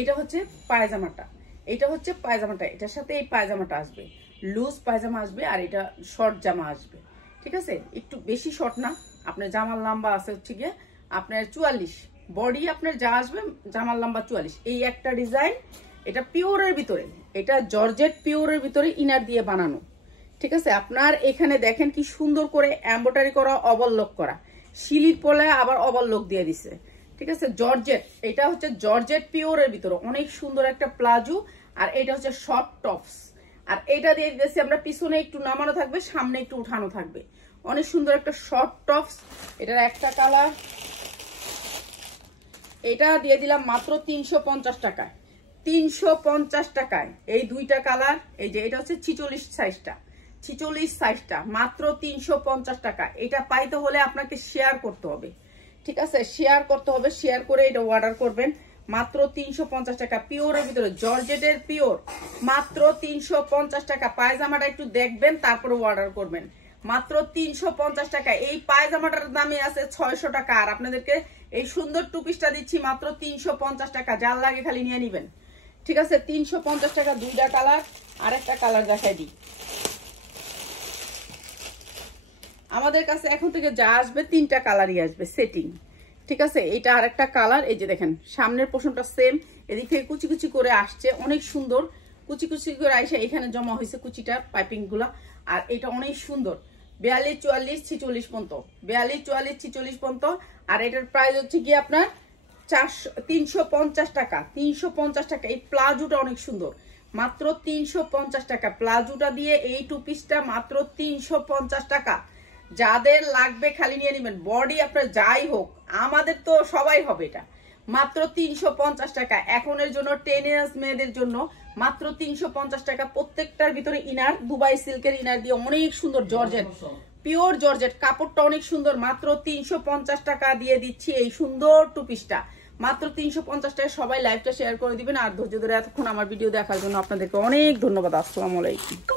এটা হচ্ছে পায়জামাটা, এটা হচ্ছে পায়জামাটা, এটার সাথে এই পায়জামাটা আসবে, লুজ পায়জামা আসবে, আর এটা শর্ট জামা আসবে। ঠিক আছে, একটু বেশি শর্ট না, আপনার জামার লম্বা আছে হচ্ছে গিয়ে আপনার 44, বডি আপনার যা আসবে জামার লম্বা 44। এই একটা ডিজাইন, এটা পিওরের ভিতরে, এটা জর্জেট পিওরের ভিতরে ইনার দিয়ে বানানো। ঠিক আছে, আপনার এখানে দেখেন কি সুন্দর করে এমব্রয়ডারি করা, ওভারলক করা, শিলির পলায় আবার ওভারলক দিয়ে দিছে। ঠিক আছে, জর্জেট, এটা হচ্ছে জর্জেট পিওরের ভিতরে অনেক সুন্দর একটা প্লাজো। আর এটা হচ্ছে শর্ট টপস। আর এটা দিয়ে দিতেছি আমরা, পিছনে একটু নামানো থাকবে, সামনে একটু উঠানো থাকবে। অনেক সুন্দর একটা শর্ট টপস। এটার একটা কালার, এটা দিয়ে দিলাম মাত্র 350 টাকায়, 350 টাকায়। এই 2টা কালার, এই যে এটা হচ্ছে 46 সাইজটা, মাত্র 350 টাকা। এটা পাইতে হলে আপনাকে শেয়ার করতে হবে। ঠিক আছে, শেয়ার করতে হবে, শেয়ার করে এটা অর্ডার করবেন। মাত্র 350 টাকা, পিওরের ভিতরে জর্জেটের পিওর, মাত্র 350 টাকা। পায়জামাটা একটু দেখবেন, তারপরে অর্ডার করবেন। মাত্র 350 টাকা। এই পায়জামাটার দামে আছে 600 টাকা। আর আপনাদেরকে এই সুন্দর টু পিসটা দিচ্ছি মাত্র 350 টাকা। যার লাগে খালি নিয়ে নেবেন। ঠিক আছে, 350 টাকা। 2টা কালার, আরেকটা কালার দেখাই দিই। আমাদের কাছে এখন থেকে যা আসবে 3টা কালারই আসবে সেটিং। ঠিক আছে, এটা আরেকটা কালার। এই যে দেখেন সামনের পোর্শনটা সেম, এদিক থেকে কুচি কুচি করে আসছে, অনেক সুন্দর, কুচি কুচি করে আইসা এখানে জমা হয়েছে কুচিটা পাইপিং গুলা। আর এটা অনেক সুন্দর, 42, 44, 46 পর্যন্ত, 42, 44, 46 পর্যন্ত। আর এটার প্রাইস হচ্ছে কি আপনার 350 টাকা, 350 টাকা। এই প্লাজোটা অনেক সুন্দর, মাত্র 350 টাকা। প্লাজোটা দিয়ে এই টু পিসটা মাত্র 350 টাকা। যাদের লাগবে খালি নিয়ে নেবেন, বডি আপনার যাই হোক, আমাদের তো সবাই হবে। এটা মাত্র 350 টাকা। এখনের জন্য 10 ইয়ার্স মেয়েদের জন্য মাত্র 350 টাকা। প্রত্যেকটার ভিতরে ইনার, দুবাই সিল্কের ইনার দিয়ে অনেক সুন্দর জর্জেট, পিওর জর্জেট, কাপড়টা অনেক সুন্দর। মাত্র 350 টাকা দিয়ে দিচ্ছি এই সুন্দর টু পিসটা, মাত্র 350 টাকা। সবাই লাইভটা শেয়ার করে দিবেন। আর ধৈর্য ধরে এতক্ষণ আমার ভিডিও দেখার জন্য আপনাদেরকে অনেক ধন্যবাদ। আসসালামু আলাইকুম।